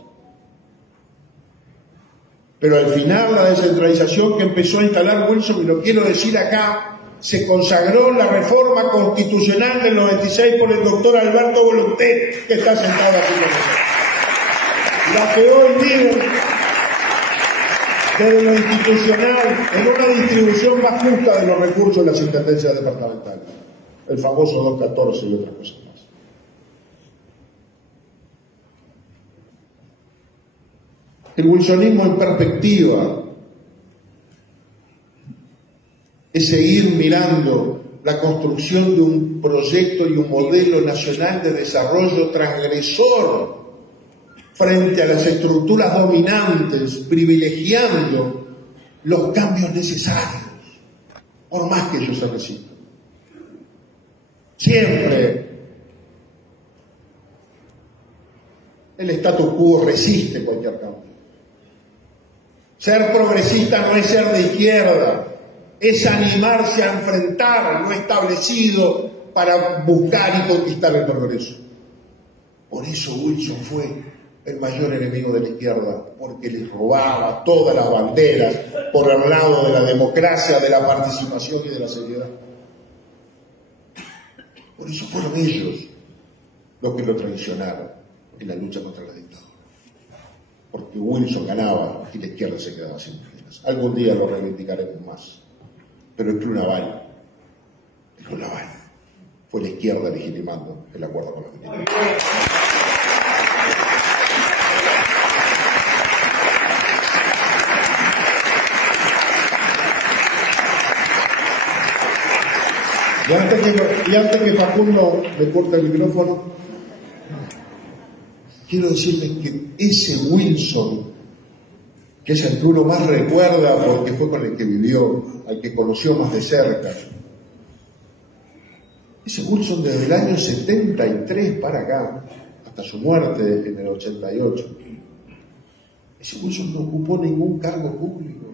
Pero al final la descentralización que empezó a instalar Wilson, y lo quiero decir acá, se consagró en la reforma constitucional del 96 por el doctor Alberto Volonté, que está sentado aquí con nosotros. La que hoy vive desde lo institucional, en una distribución más justa de los recursos de las intendencias departamentales. El famoso 214 y otras cosas más. El wilsonismo en perspectiva es seguir mirando la construcción de un proyecto y un modelo nacional de desarrollo transgresor frente a las estructuras dominantes, privilegiando los cambios necesarios, por más que ellos se resistan. Siempre el status quo resiste cualquier cambio. Ser progresista no es ser de izquierda, es animarse a enfrentar lo establecido para buscar y conquistar el progreso. Por eso Wilson fue el mayor enemigo de la izquierda, porque les robaba todas las banderas por el lado de la democracia, de la participación y de la seriedad. Por eso fueron ellos los que lo traicionaron en la lucha contra la dictadura. Porque Wilson ganaba y la izquierda se quedaba sin medidas. Algún día lo reivindicaremos más. Pero el Club Naval fue la izquierda legitimando el acuerdo con los militares. Y antes que Facundo me corte el micrófono, quiero decirles que ese Wilson, que es el que uno más recuerda porque fue con el que vivió, al que conoció más de cerca, ese Wilson desde el año 73 para acá, hasta su muerte en el 88, ese Wilson no ocupó ningún cargo público,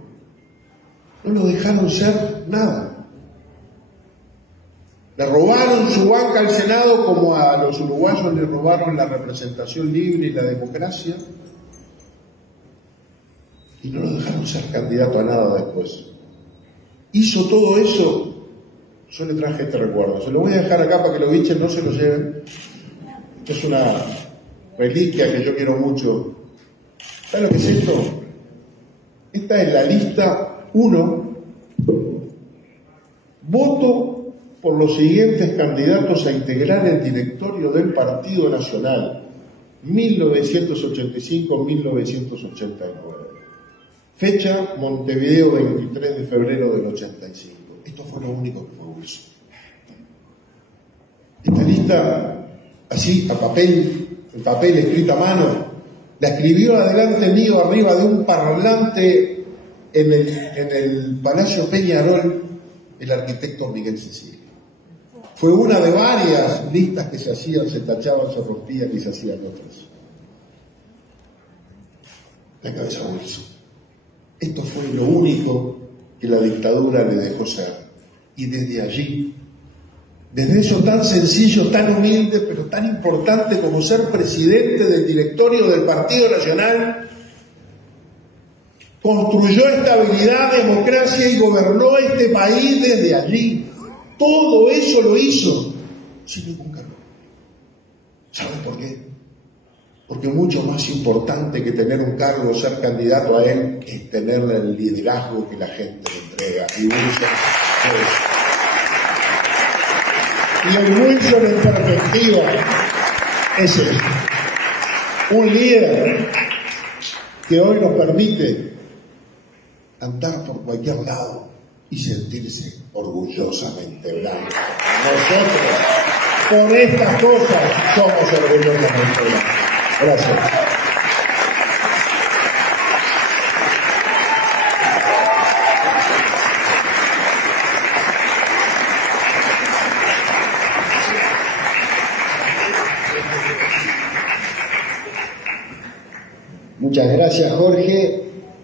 no lo dejaron ser nada. Le robaron su banca al Senado como a los uruguayos le robaron la representación libre y la democracia, y no lo dejaron ser candidato a nada después. Hizo todo eso. Yo le traje este recuerdo, se lo voy a dejar acá para que lo bichen, no se lo lleven. Esto es una reliquia que yo quiero mucho. ¿Saben lo que es esto? Esta es la lista 1. Voto por los siguientes candidatos a integrar el directorio del Partido Nacional, 1985-1989. Fecha, Montevideo, 23 de febrero del 85. Esto fue lo único que fue Wilson. Esta lista, así, a papel, en papel, escrita a mano, la escribió adelante mío, arriba de un parlante en el Palacio Peñarol, el arquitecto Miguel Cecilia. Fue una de varias listas que se hacían, se tachaban, se rompían y se hacían otras. La cabeza Wilson. Esto fue lo único que la dictadura le dejó ser. Y desde allí, desde eso tan sencillo, tan humilde, pero tan importante como ser presidente del directorio del Partido Nacional, construyó estabilidad, democracia y gobernó este país desde allí. Todo eso lo hizo sin ningún cargo. ¿Saben por qué? Porque mucho más importante que tener un cargo o ser candidato a él es tener el liderazgo que la gente le entrega. Y Wilson es. Y el Wilson en perspectiva es eso. Un líder que hoy nos permite andar por cualquier lado y sentirse orgullosamente blanco. Nosotros, por estas cosas, somos orgullosamente blancos. Gracias. Muchas gracias, Jorge.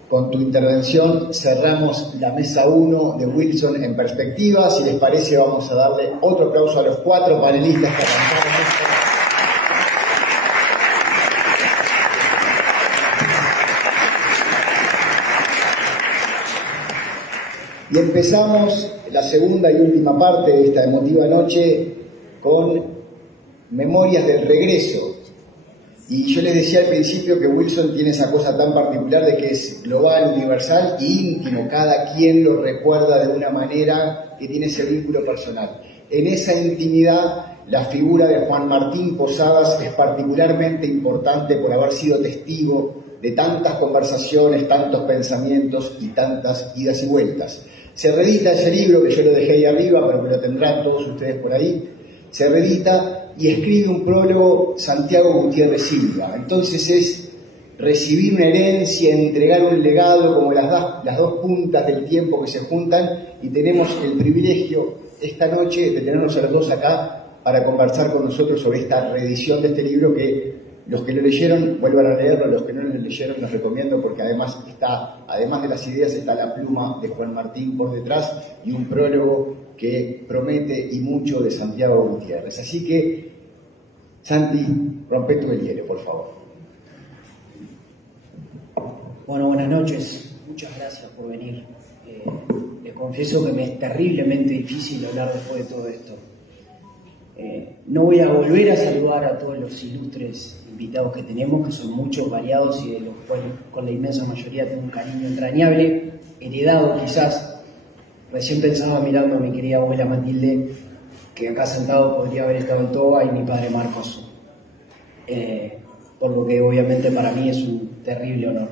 Con tu intervención cerramos la mesa 1 de Wilson en perspectiva. Si les parece, vamos a darle otro aplauso a los 4 panelistas que arrancaron esto. Y empezamos la segunda y última parte de esta emotiva noche con Memorias del Regreso. Y yo les decía al principio que Wilson tiene esa cosa tan particular de que es global, universal e íntimo. Cada quien lo recuerda de una manera que tiene ese vínculo personal. En esa intimidad, la figura de Juan Martín Posadas es particularmente importante por haber sido testigo de tantas conversaciones, tantos pensamientos y tantas idas y vueltas. Se reedita ese libro, que yo lo dejé ahí arriba, pero que lo tendrán todos ustedes por ahí. Se reedita y escribe un prólogo Santiago Gutiérrez Silva. Entonces es recibir una herencia, entregar un legado, como las dos puntas del tiempo que se juntan, y tenemos el privilegio esta noche de tenernos a los dos acá para conversar con nosotros sobre esta reedición de este libro, que los que lo leyeron vuelvan a leerlo, los que no lo leyeron los recomiendo, porque además de las ideas, está la pluma de Juan Martín por detrás y un prólogo que promete y mucho de Santiago Gutiérrez. Así que, Santi, rompe tu el hielo, por favor. Bueno, buenas noches. Muchas gracias por venir. Les confieso que me es terriblemente difícil hablar después de todo esto. No voy a volver a saludar a todos los ilustres invitados que tenemos, que son muchos, variados, y de los cuales con la inmensa mayoría tengo un cariño entrañable, heredado quizás. Recién pensaba mirando a mi querida abuela Matilde, que acá sentado podría haber estado en Toba, y mi padre Marcos. Por lo que obviamente para mí es un terrible honor.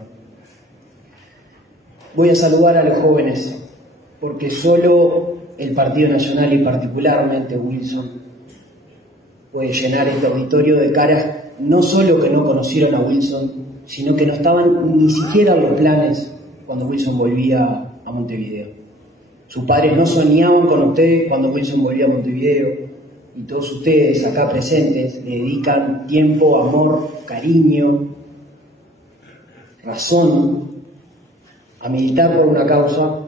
Voy a saludar a los jóvenes, porque solo el Partido Nacional y particularmente Wilson puede llenar este auditorio de caras no solo que no conocieron a Wilson, sino que no estaban ni siquiera en los planes cuando Wilson volvía a Montevideo. Sus padres no soñaban con ustedes cuando Wilson volvía a Montevideo, y todos ustedes acá presentes le dedican tiempo, amor, cariño, razón a militar por una causa,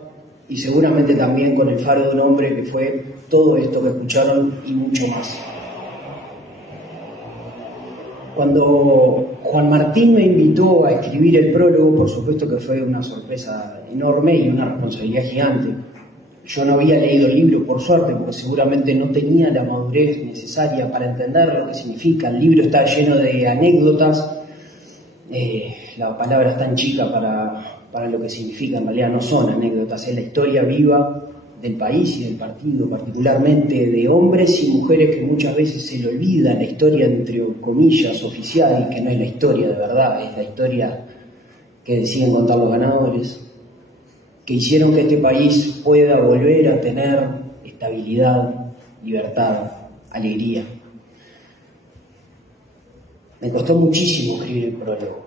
y seguramente también con el faro de un hombre que fue todo esto que escucharon y mucho más. Cuando Juan Martín me invitó a escribir el prólogo, por supuesto que fue una sorpresa enorme y una responsabilidad gigante. Yo no había leído el libro, por suerte, porque seguramente no tenía la madurez necesaria para entender lo que significa. El libro está lleno de anécdotas, la palabra es tan chica para lo que significa. En realidad no son anécdotas, es la historia viva del país y del partido, particularmente de hombres y mujeres que muchas veces se le olvida la historia, entre comillas, oficial, y que no es la historia de verdad, es la historia que deciden contar los ganadores, que hicieron que este país pueda volver a tener estabilidad, libertad, alegría. Me costó muchísimo escribir el prólogo,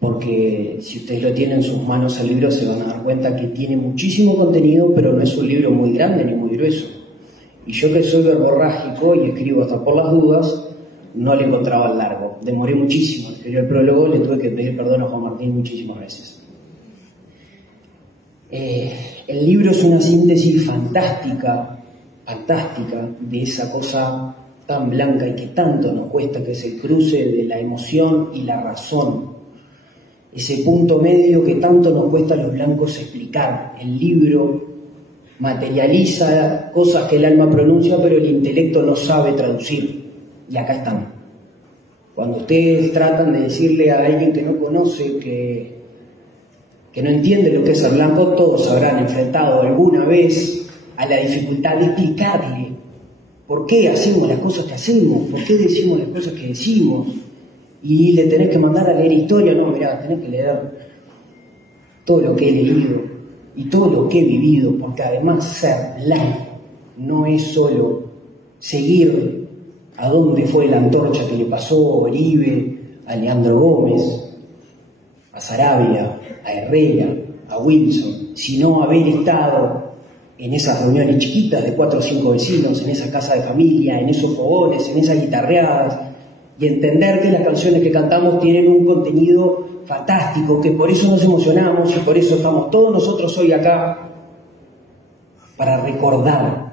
porque si ustedes lo tienen en sus manos el libro se van a dar cuenta que tiene muchísimo contenido, pero no es un libro muy grande ni muy grueso. Y yo, que soy verborrágico y escribo hasta por las dudas, no le encontraba el largo. Demoré muchísimo en escribir el prólogo, le tuve que pedir perdón a Juan Martín muchísimas veces. El libro es una síntesis fantástica de esa cosa tan blanca y que tanto nos cuesta, que es el cruce de la emoción y la razón. Ese punto medio que tanto nos cuesta a los blancos explicar. El libro materializa cosas que el alma pronuncia, pero el intelecto no sabe traducir. Y acá están. Cuando ustedes tratan de decirle a alguien que no conoce, que no entiende lo que es ser blanco, todos habrán enfrentado alguna vez a la dificultad de explicarle por qué hacemos las cosas que hacemos, por qué decimos las cosas que decimos. Y le tenés que mandar a leer historia. No, mirá, tenés que leer todo lo que he leído y todo lo que he vivido, porque además ser blanco no es solo seguir a dónde fue la antorcha que le pasó a Oribe, a Leandro Gómez, a Saravia, a Herrera, a Wilson, sino haber estado en esas reuniones chiquitas de 4 o 5 vecinos, en esa casa de familia, en esos fogones, en esas guitarreadas, y entender que las canciones que cantamos tienen un contenido fantástico, que por eso nos emocionamos y por eso estamos todos nosotros hoy acá para recordar,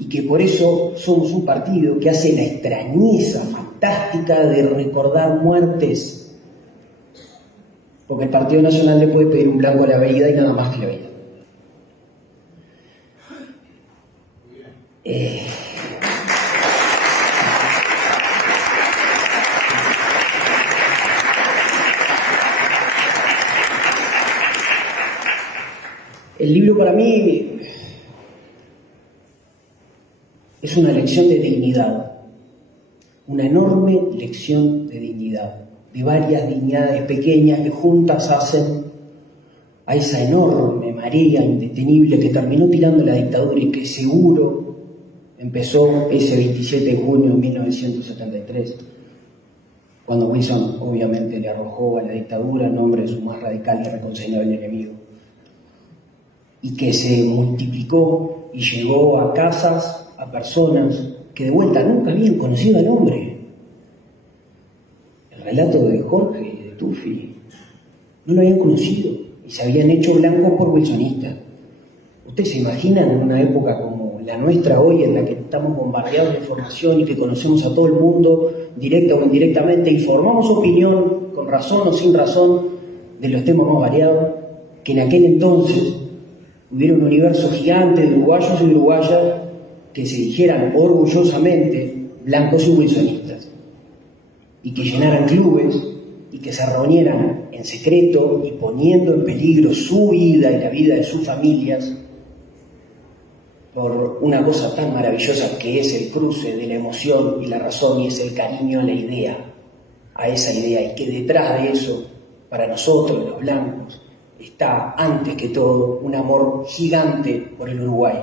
y que por eso somos un partido que hace la extrañeza fantástica de recordar muertes, porque el Partido Nacional le puede pedir un blanco a la vida y nada más que la vida. El libro para mí es una lección de dignidad, una enorme lección de dignidad, de varias dignidades pequeñas que juntas hacen a esa enorme marea indetenible que terminó tirando la dictadura y que seguro empezó ese 27 de junio de 1973, cuando Wilson obviamente le arrojó a la dictadura en nombre de su más radical y irreconciliable enemigo, y que se multiplicó y llegó a casas, a personas que de vuelta nunca habían conocido el hombre. El relato de Jorge y de Tufi no lo habían conocido y se habían hecho blancos por wilsonistas. ¿Ustedes se imaginan en una época como la nuestra hoy, en la que estamos bombardeados de información y que conocemos a todo el mundo, directa o indirectamente, y formamos opinión, con razón o sin razón, de los temas más variados, que en aquel entonces hubiera un universo gigante de uruguayos y uruguayas que se dijeran orgullosamente blancos y wilsonistas, y que llenaran clubes y que se reunieran en secreto y poniendo en peligro su vida y la vida de sus familias por una cosa tan maravillosa que es el cruce de la emoción y la razón, y es el cariño a la idea, a esa idea, y que detrás de eso, para nosotros los blancos, está antes que todo un amor gigante por el Uruguay,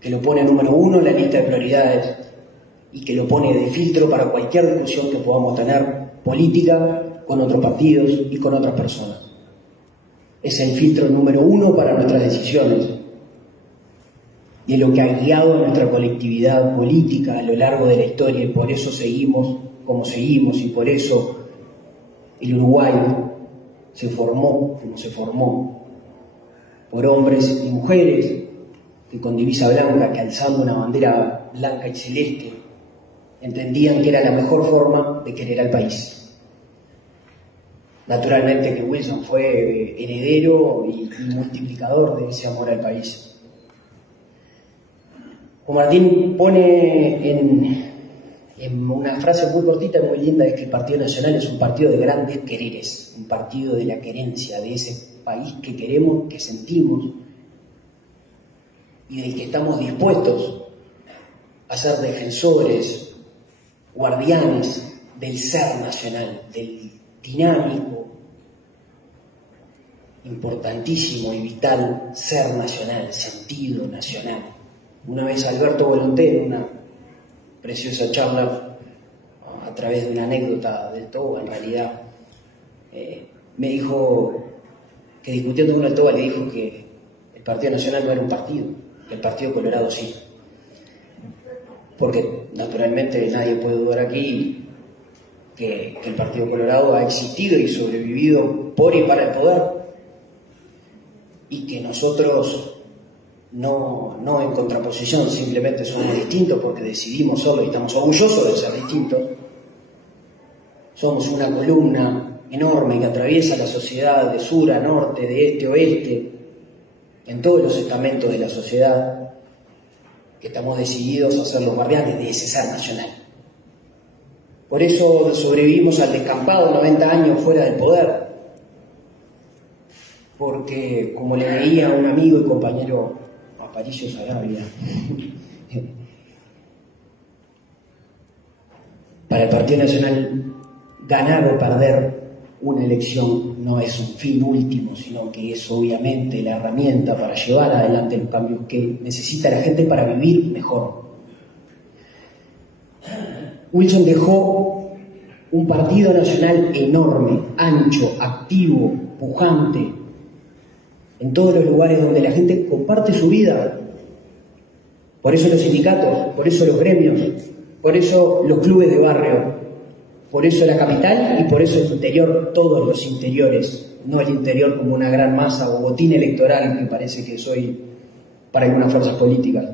que lo pone número uno en la lista de prioridades y que lo pone de filtro para cualquier discusión que podamos tener política con otros partidos y con otras personas. Es el filtro número uno para nuestras decisiones y es lo que ha guiado a nuestra colectividad política a lo largo de la historia, y por eso seguimos como seguimos, y por eso el Uruguay se formó como se formó, por hombres y mujeres que con divisa blanca, que alzando una bandera blanca y celeste, entendían que era la mejor forma de querer al país. Naturalmente que Wilson fue heredero y multiplicador de ese amor al país. Juan Martín pone en una frase muy cortita y muy linda, es que el Partido Nacional es un partido de grandes quereres, un partido de la querencia, de ese país que queremos, que sentimos y del que estamos dispuestos a ser defensores, guardianes del ser nacional, del dinámico, importantísimo y vital ser nacional, sentido nacional. Una vez Alberto Volonté, en una preciosa charla, a través de una anécdota del Toba, en realidad, me dijo que, discutiendo con el Toba, le dijo que el Partido Nacional no era un partido, que el Partido Colorado sí. Porque naturalmente nadie puede dudar aquí que el Partido Colorado ha existido y sobrevivido por y para el poder, y que nosotros no en contraposición, simplemente somos distintos porque decidimos solo y estamos orgullosos de ser distintos. Somos una columna enorme que atraviesa la sociedad de sur a norte, de este a oeste, en todos los estamentos de la sociedad, que estamos decididos a ser los guardianes de ese ser nacional. Por eso sobrevivimos al descampado 90 años fuera del poder, porque, como le leía a un amigo y compañero Aparicio Sarabia, para el Partido Nacional ganar o perder una elección no es un fin último, sino que es obviamente la herramienta para llevar adelante los cambios que necesita la gente para vivir mejor. Wilson dejó un Partido Nacional enorme, ancho, activo, pujante, en todos los lugares donde la gente comparte su vida. Por eso los sindicatos, por eso los gremios, por eso los clubes de barrio, por eso la capital y por eso el interior, todos los interiores, no el interior como una gran masa o botín electoral que parece que soy para algunas fuerzas políticas.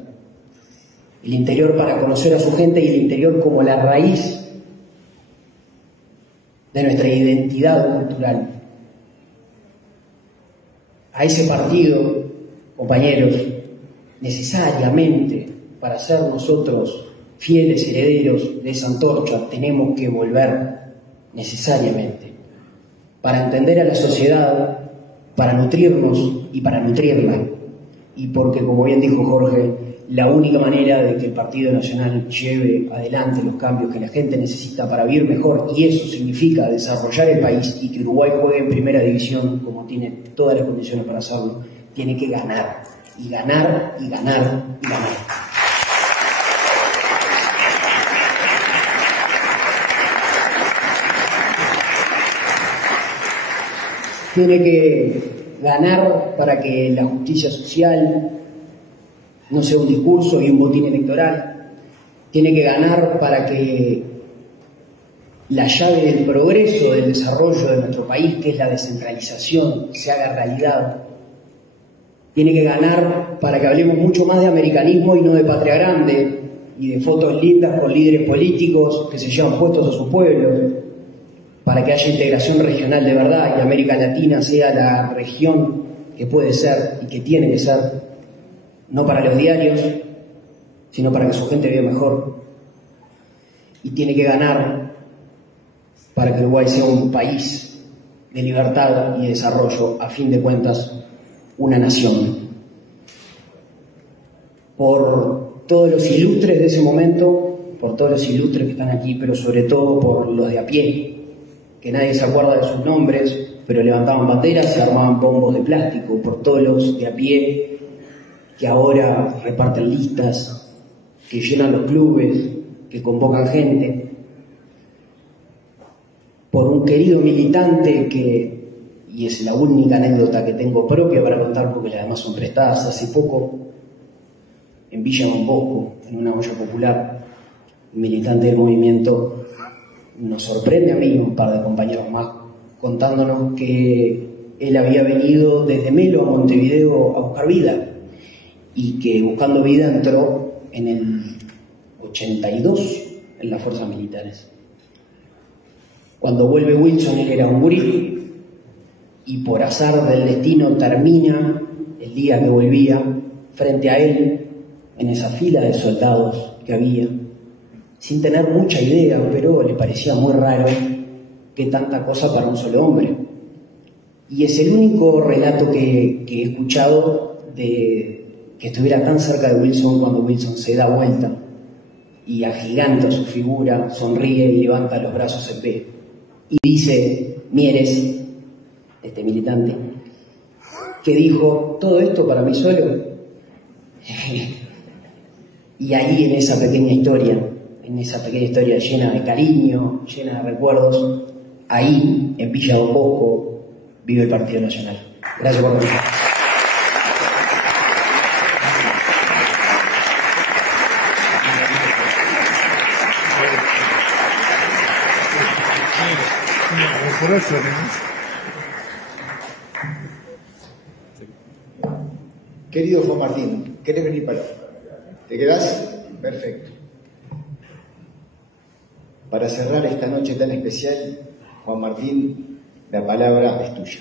El interior para conocer a su gente y el interior como la raíz de nuestra identidad cultural. A ese partido, compañeros, necesariamente, para ser nosotros fieles herederos de esa antorcha, tenemos que volver necesariamente. Para entender a la sociedad, para nutrirnos y para nutrirla. Y porque, como bien dijo Jorge, la única manera de que el Partido Nacional lleve adelante los cambios que la gente necesita para vivir mejor, y eso significa desarrollar el país y que Uruguay juegue en primera división, como tiene todas las condiciones para hacerlo, tiene que ganar, y ganar, y ganar, y ganar. Tiene que ganar para que la justicia social no sea un discurso y un botín electoral. Tiene que ganar para que la llave del progreso, del desarrollo de nuestro país, que es la descentralización, se haga realidad. Tiene que ganar para que hablemos mucho más de americanismo y no de patria grande, y de fotos lindas con líderes políticos que se llevan puestos a sus pueblos, para que haya integración regional de verdad y que América Latina sea la región que puede ser y que tiene que ser, no para los diarios, sino para que su gente viva mejor. Y tiene que ganar para que Uruguay sea un país de libertad y de desarrollo, a fin de cuentas, una nación. Por todos los ilustres de ese momento, por todos los ilustres que están aquí, pero sobre todo por los de a pie, que nadie se acuerda de sus nombres, pero levantaban banderas y armaban bombos de plástico, por todos los de a pie que ahora reparten listas, que llenan los clubes, que convocan gente, por un querido militante que, y es la única anécdota que tengo propia para contar porque las demás son prestadas, hace poco, en Villa Don Bosco, en una olla popular, un militante del movimiento nos sorprende a mí y un par de compañeros más contándonos que él había venido desde Melo a Montevideo a buscar vida y que buscando vida entró en el 82 en las fuerzas militares. Cuando vuelve Wilson él era un gurí y por azar del destino termina el día que volvía frente a él en esa fila de soldados que había, sin tener mucha idea, pero le parecía muy raro que tanta cosa para un solo hombre. Y es el único relato que he escuchado de que estuviera tan cerca de Wilson cuando Wilson se da vuelta y agiganta su figura, sonríe y levanta los brazos en P. Y dice Mieres, este militante, que dijo, ¿todo esto para mí solo? Y ahí en esa pequeña historia llena de cariño, llena de recuerdos, ahí, en Villa Don Bosco, vive el Partido Nacional. Gracias por venir. Querido Juan Martín, ¿querés venir para acá? ¿Te quedás? Perfecto. Para cerrar esta noche tan especial, Juan Martín, la palabra es tuya.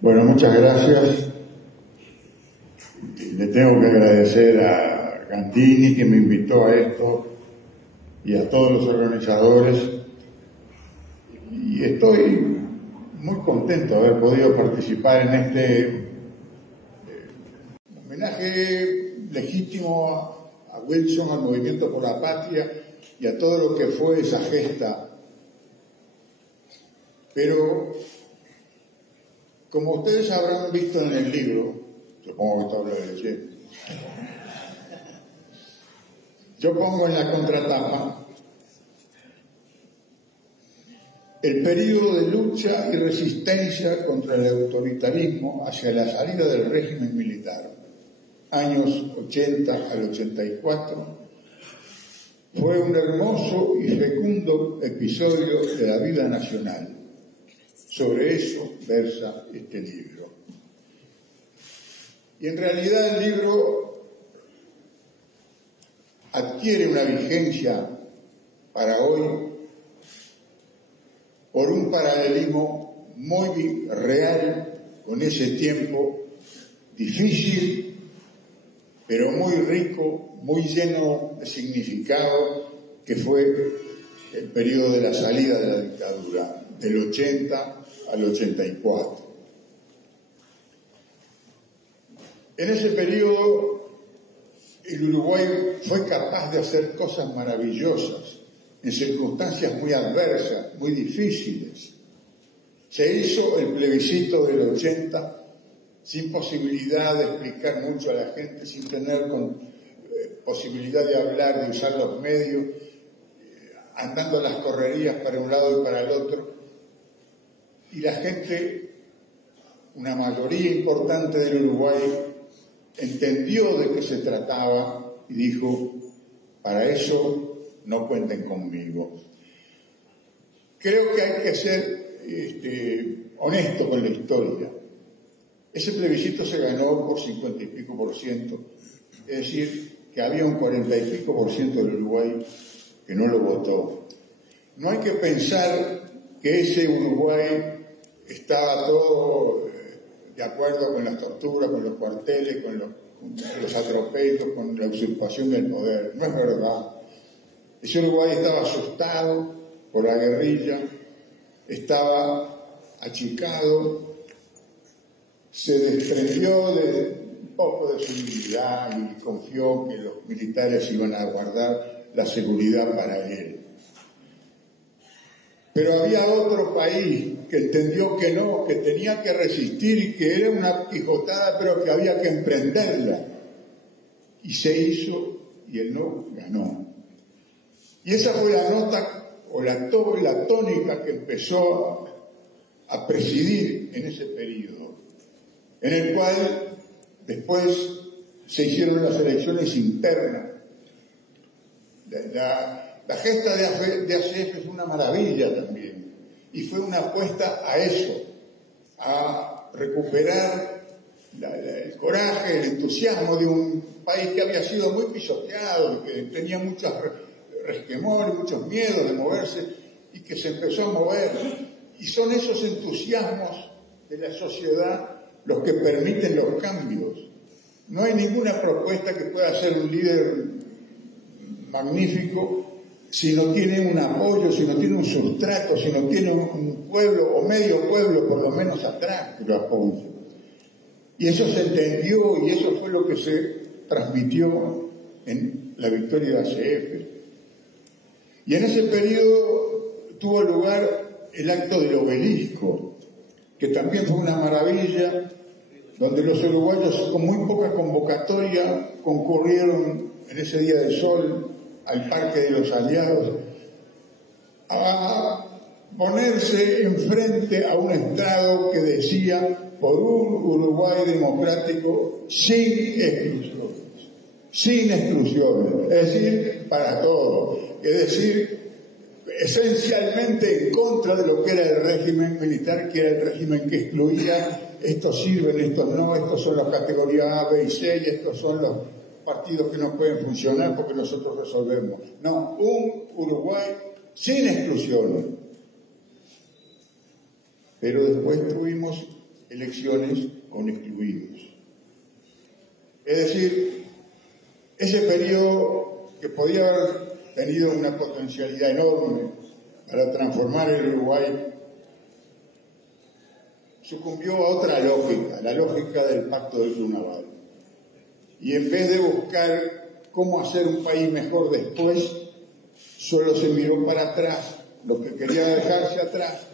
Bueno, muchas gracias. Le tengo que agradecer a Cantini que me invitó a esto y a todos los organizadores. Y estoy muy contento de haber podido participar en este homenaje legítimo a Wilson, al Movimiento por la Patria y a todo lo que fue esa gesta. Pero, como ustedes habrán visto en el libro, supongo que está hablando leyendo, yo pongo en la contratapa el periodo de lucha y resistencia contra el autoritarismo hacia la salida del régimen militar, años 80 al 84, fue un hermoso y fecundo episodio de la vida nacional. Sobre eso versa este libro. Y en realidad el libro adquiere una vigencia para hoy por un paralelismo muy real con ese tiempo difícil, pero muy rico, muy lleno de significado, que fue el periodo de la salida de la dictadura, del 80 al 84. En ese periodo, el Uruguay fue capaz de hacer cosas maravillosas, en circunstancias muy adversas, muy difíciles. Se hizo el plebiscito del 80 sin posibilidad de explicar mucho a la gente, sin tener posibilidad de hablar, de usar los medios, andando las correrías para un lado y para el otro. Y la gente, una mayoría importante del Uruguay, entendió de qué se trataba y dijo, para eso no cuenten conmigo. Creo que hay que ser honesto con la historia. Ese plebiscito se ganó por 50 y pico %, es decir, que había un 40 y pico % del Uruguay que no lo votó. No hay que pensar que ese Uruguay estaba todo de acuerdo con las torturas, con los cuarteles, con los atropellos, con la usurpación del poder. No es verdad. Ese Uruguay estaba asustado por la guerrilla, estaba achicado, se desprendió de un poco de su dignidad y confió que los militares iban a guardar la seguridad para él. Pero había otro país que entendió que no, que tenía que resistir y que era una quijotada, pero que había que emprenderla. Y se hizo y el no ganó. Y esa fue la nota o la tónica que empezó a presidir en ese periodo, en el cual después se hicieron las elecciones internas. La gesta de ACF es una maravilla también, y fue una apuesta a eso, a recuperar el coraje, el entusiasmo de un país que había sido muy pisoteado, que tenía muchos resquemores, muchos miedos de moverse, y que se empezó a mover. Y son esos entusiasmos de la sociedad los que permiten los cambios. No hay ninguna propuesta que pueda ser un líder magnífico si no tiene un apoyo, si no tiene un sustrato, si no tiene un pueblo o medio pueblo por lo menos atrás que lo apoye. Y eso se entendió y eso fue lo que se transmitió en la victoria de ACF. Y en ese periodo tuvo lugar el acto del obelisco, que también fue una maravilla, donde los uruguayos con muy poca convocatoria concurrieron en ese día del sol al Parque de los Aliados a ponerse enfrente a un estrado que decía por un Uruguay democrático sin exclusiones, es decir, para todos, es decir, esencialmente en contra de lo que era el régimen militar, que era el régimen que excluía, estos sirven, estos no, estos son las categorías A, B y C, y estos son los partidos que no pueden funcionar porque nosotros resolvemos. No, un Uruguay sin exclusiones. Pero después tuvimos elecciones con excluidos. Es decir, ese periodo que podía haber tenido una potencialidad enorme para transformar el Uruguay, sucumbió a otra lógica, la lógica del Pacto del Yunaval. Y en vez de buscar cómo hacer un país mejor después, solo se miró para atrás, lo que quería dejarse atrás,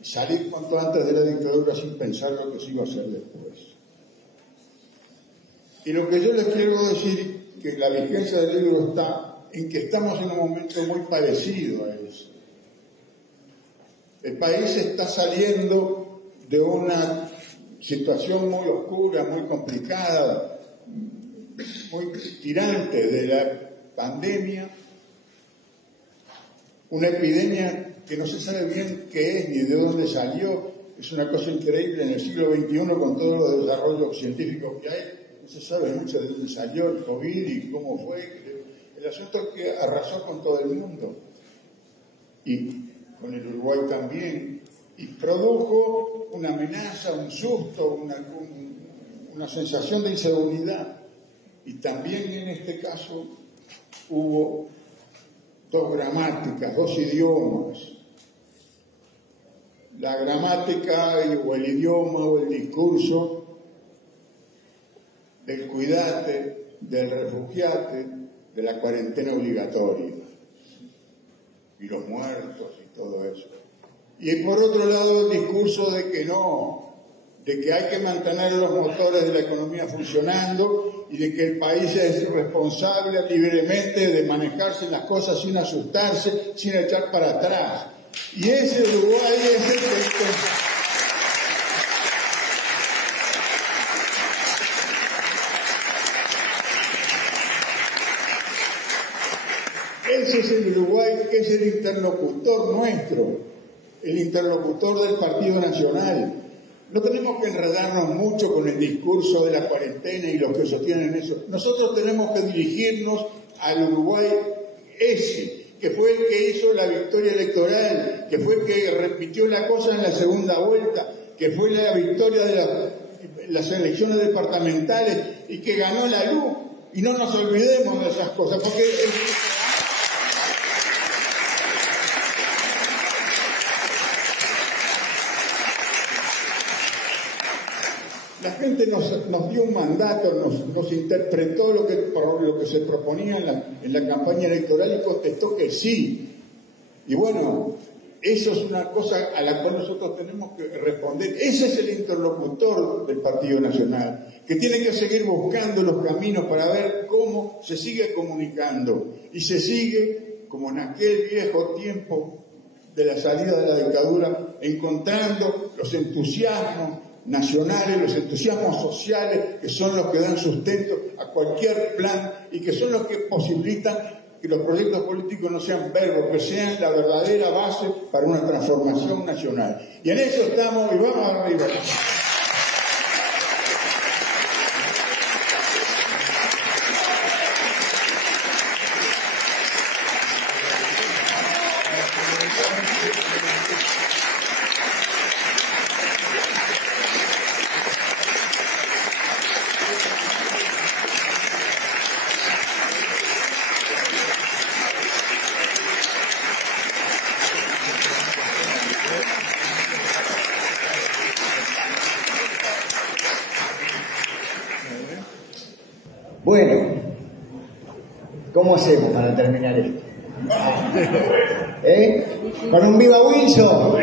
y salir cuanto antes de la dictadura sin pensar lo que se iba a hacer después. Y lo que yo les quiero decir, que la vigencia del libro está en que estamos en un momento muy parecido a eso. El país está saliendo de una situación muy oscura, muy complicada, muy tirante de la pandemia, una epidemia que no se sabe bien qué es ni de dónde salió. Es una cosa increíble en el siglo XXI con todos los desarrollos científicos que hay, no se sabe mucho de dónde salió el COVID y cómo fue. El asunto es que arrasó con todo el mundo y con el Uruguay también, y produjo una amenaza, un susto, una sensación de inseguridad. Y también en este caso hubo dos gramáticas, dos idiomas. La gramática o el idioma o el discurso del cuidate, del refugiate, de la cuarentena obligatoria, y los muertos y todo eso. Y por otro lado el discurso de que no, de que hay que mantener los motores de la economía funcionando y de que el país es responsable libremente de manejarse en las cosas sin asustarse, sin echar para atrás. Y ese Uruguay es el que... Ese es el Uruguay que es el interlocutor nuestro, el interlocutor del Partido Nacional. No tenemos que enredarnos mucho con el discurso de la cuarentena y los que sostienen eso. Nosotros tenemos que dirigirnos al Uruguay ese, que fue el que hizo la victoria electoral, que fue el que repitió la cosa en la segunda vuelta, que fue la victoria de las elecciones departamentales y que ganó la luz. Y no nos olvidemos de esas cosas, porque... La gente nos dio un mandato, nos interpretó lo que se proponía en la campaña electoral y contestó que sí. Y bueno, eso es una cosa a la cual nosotros tenemos que responder. Ese es el interlocutor del Partido Nacional, que tiene que seguir buscando los caminos para ver cómo se sigue comunicando y se sigue, como en aquel viejo tiempo de la salida de la dictadura, encontrando los entusiasmos nacionales, los entusiasmos sociales, que son los que dan sustento a cualquier plan y que son los que posibilitan que los proyectos políticos no sean verbos, que sean la verdadera base para una transformación nacional. Y en eso estamos y vamos arriba. Bueno, ¿cómo hacemos para terminar esto? ¿Con un viva Wilson?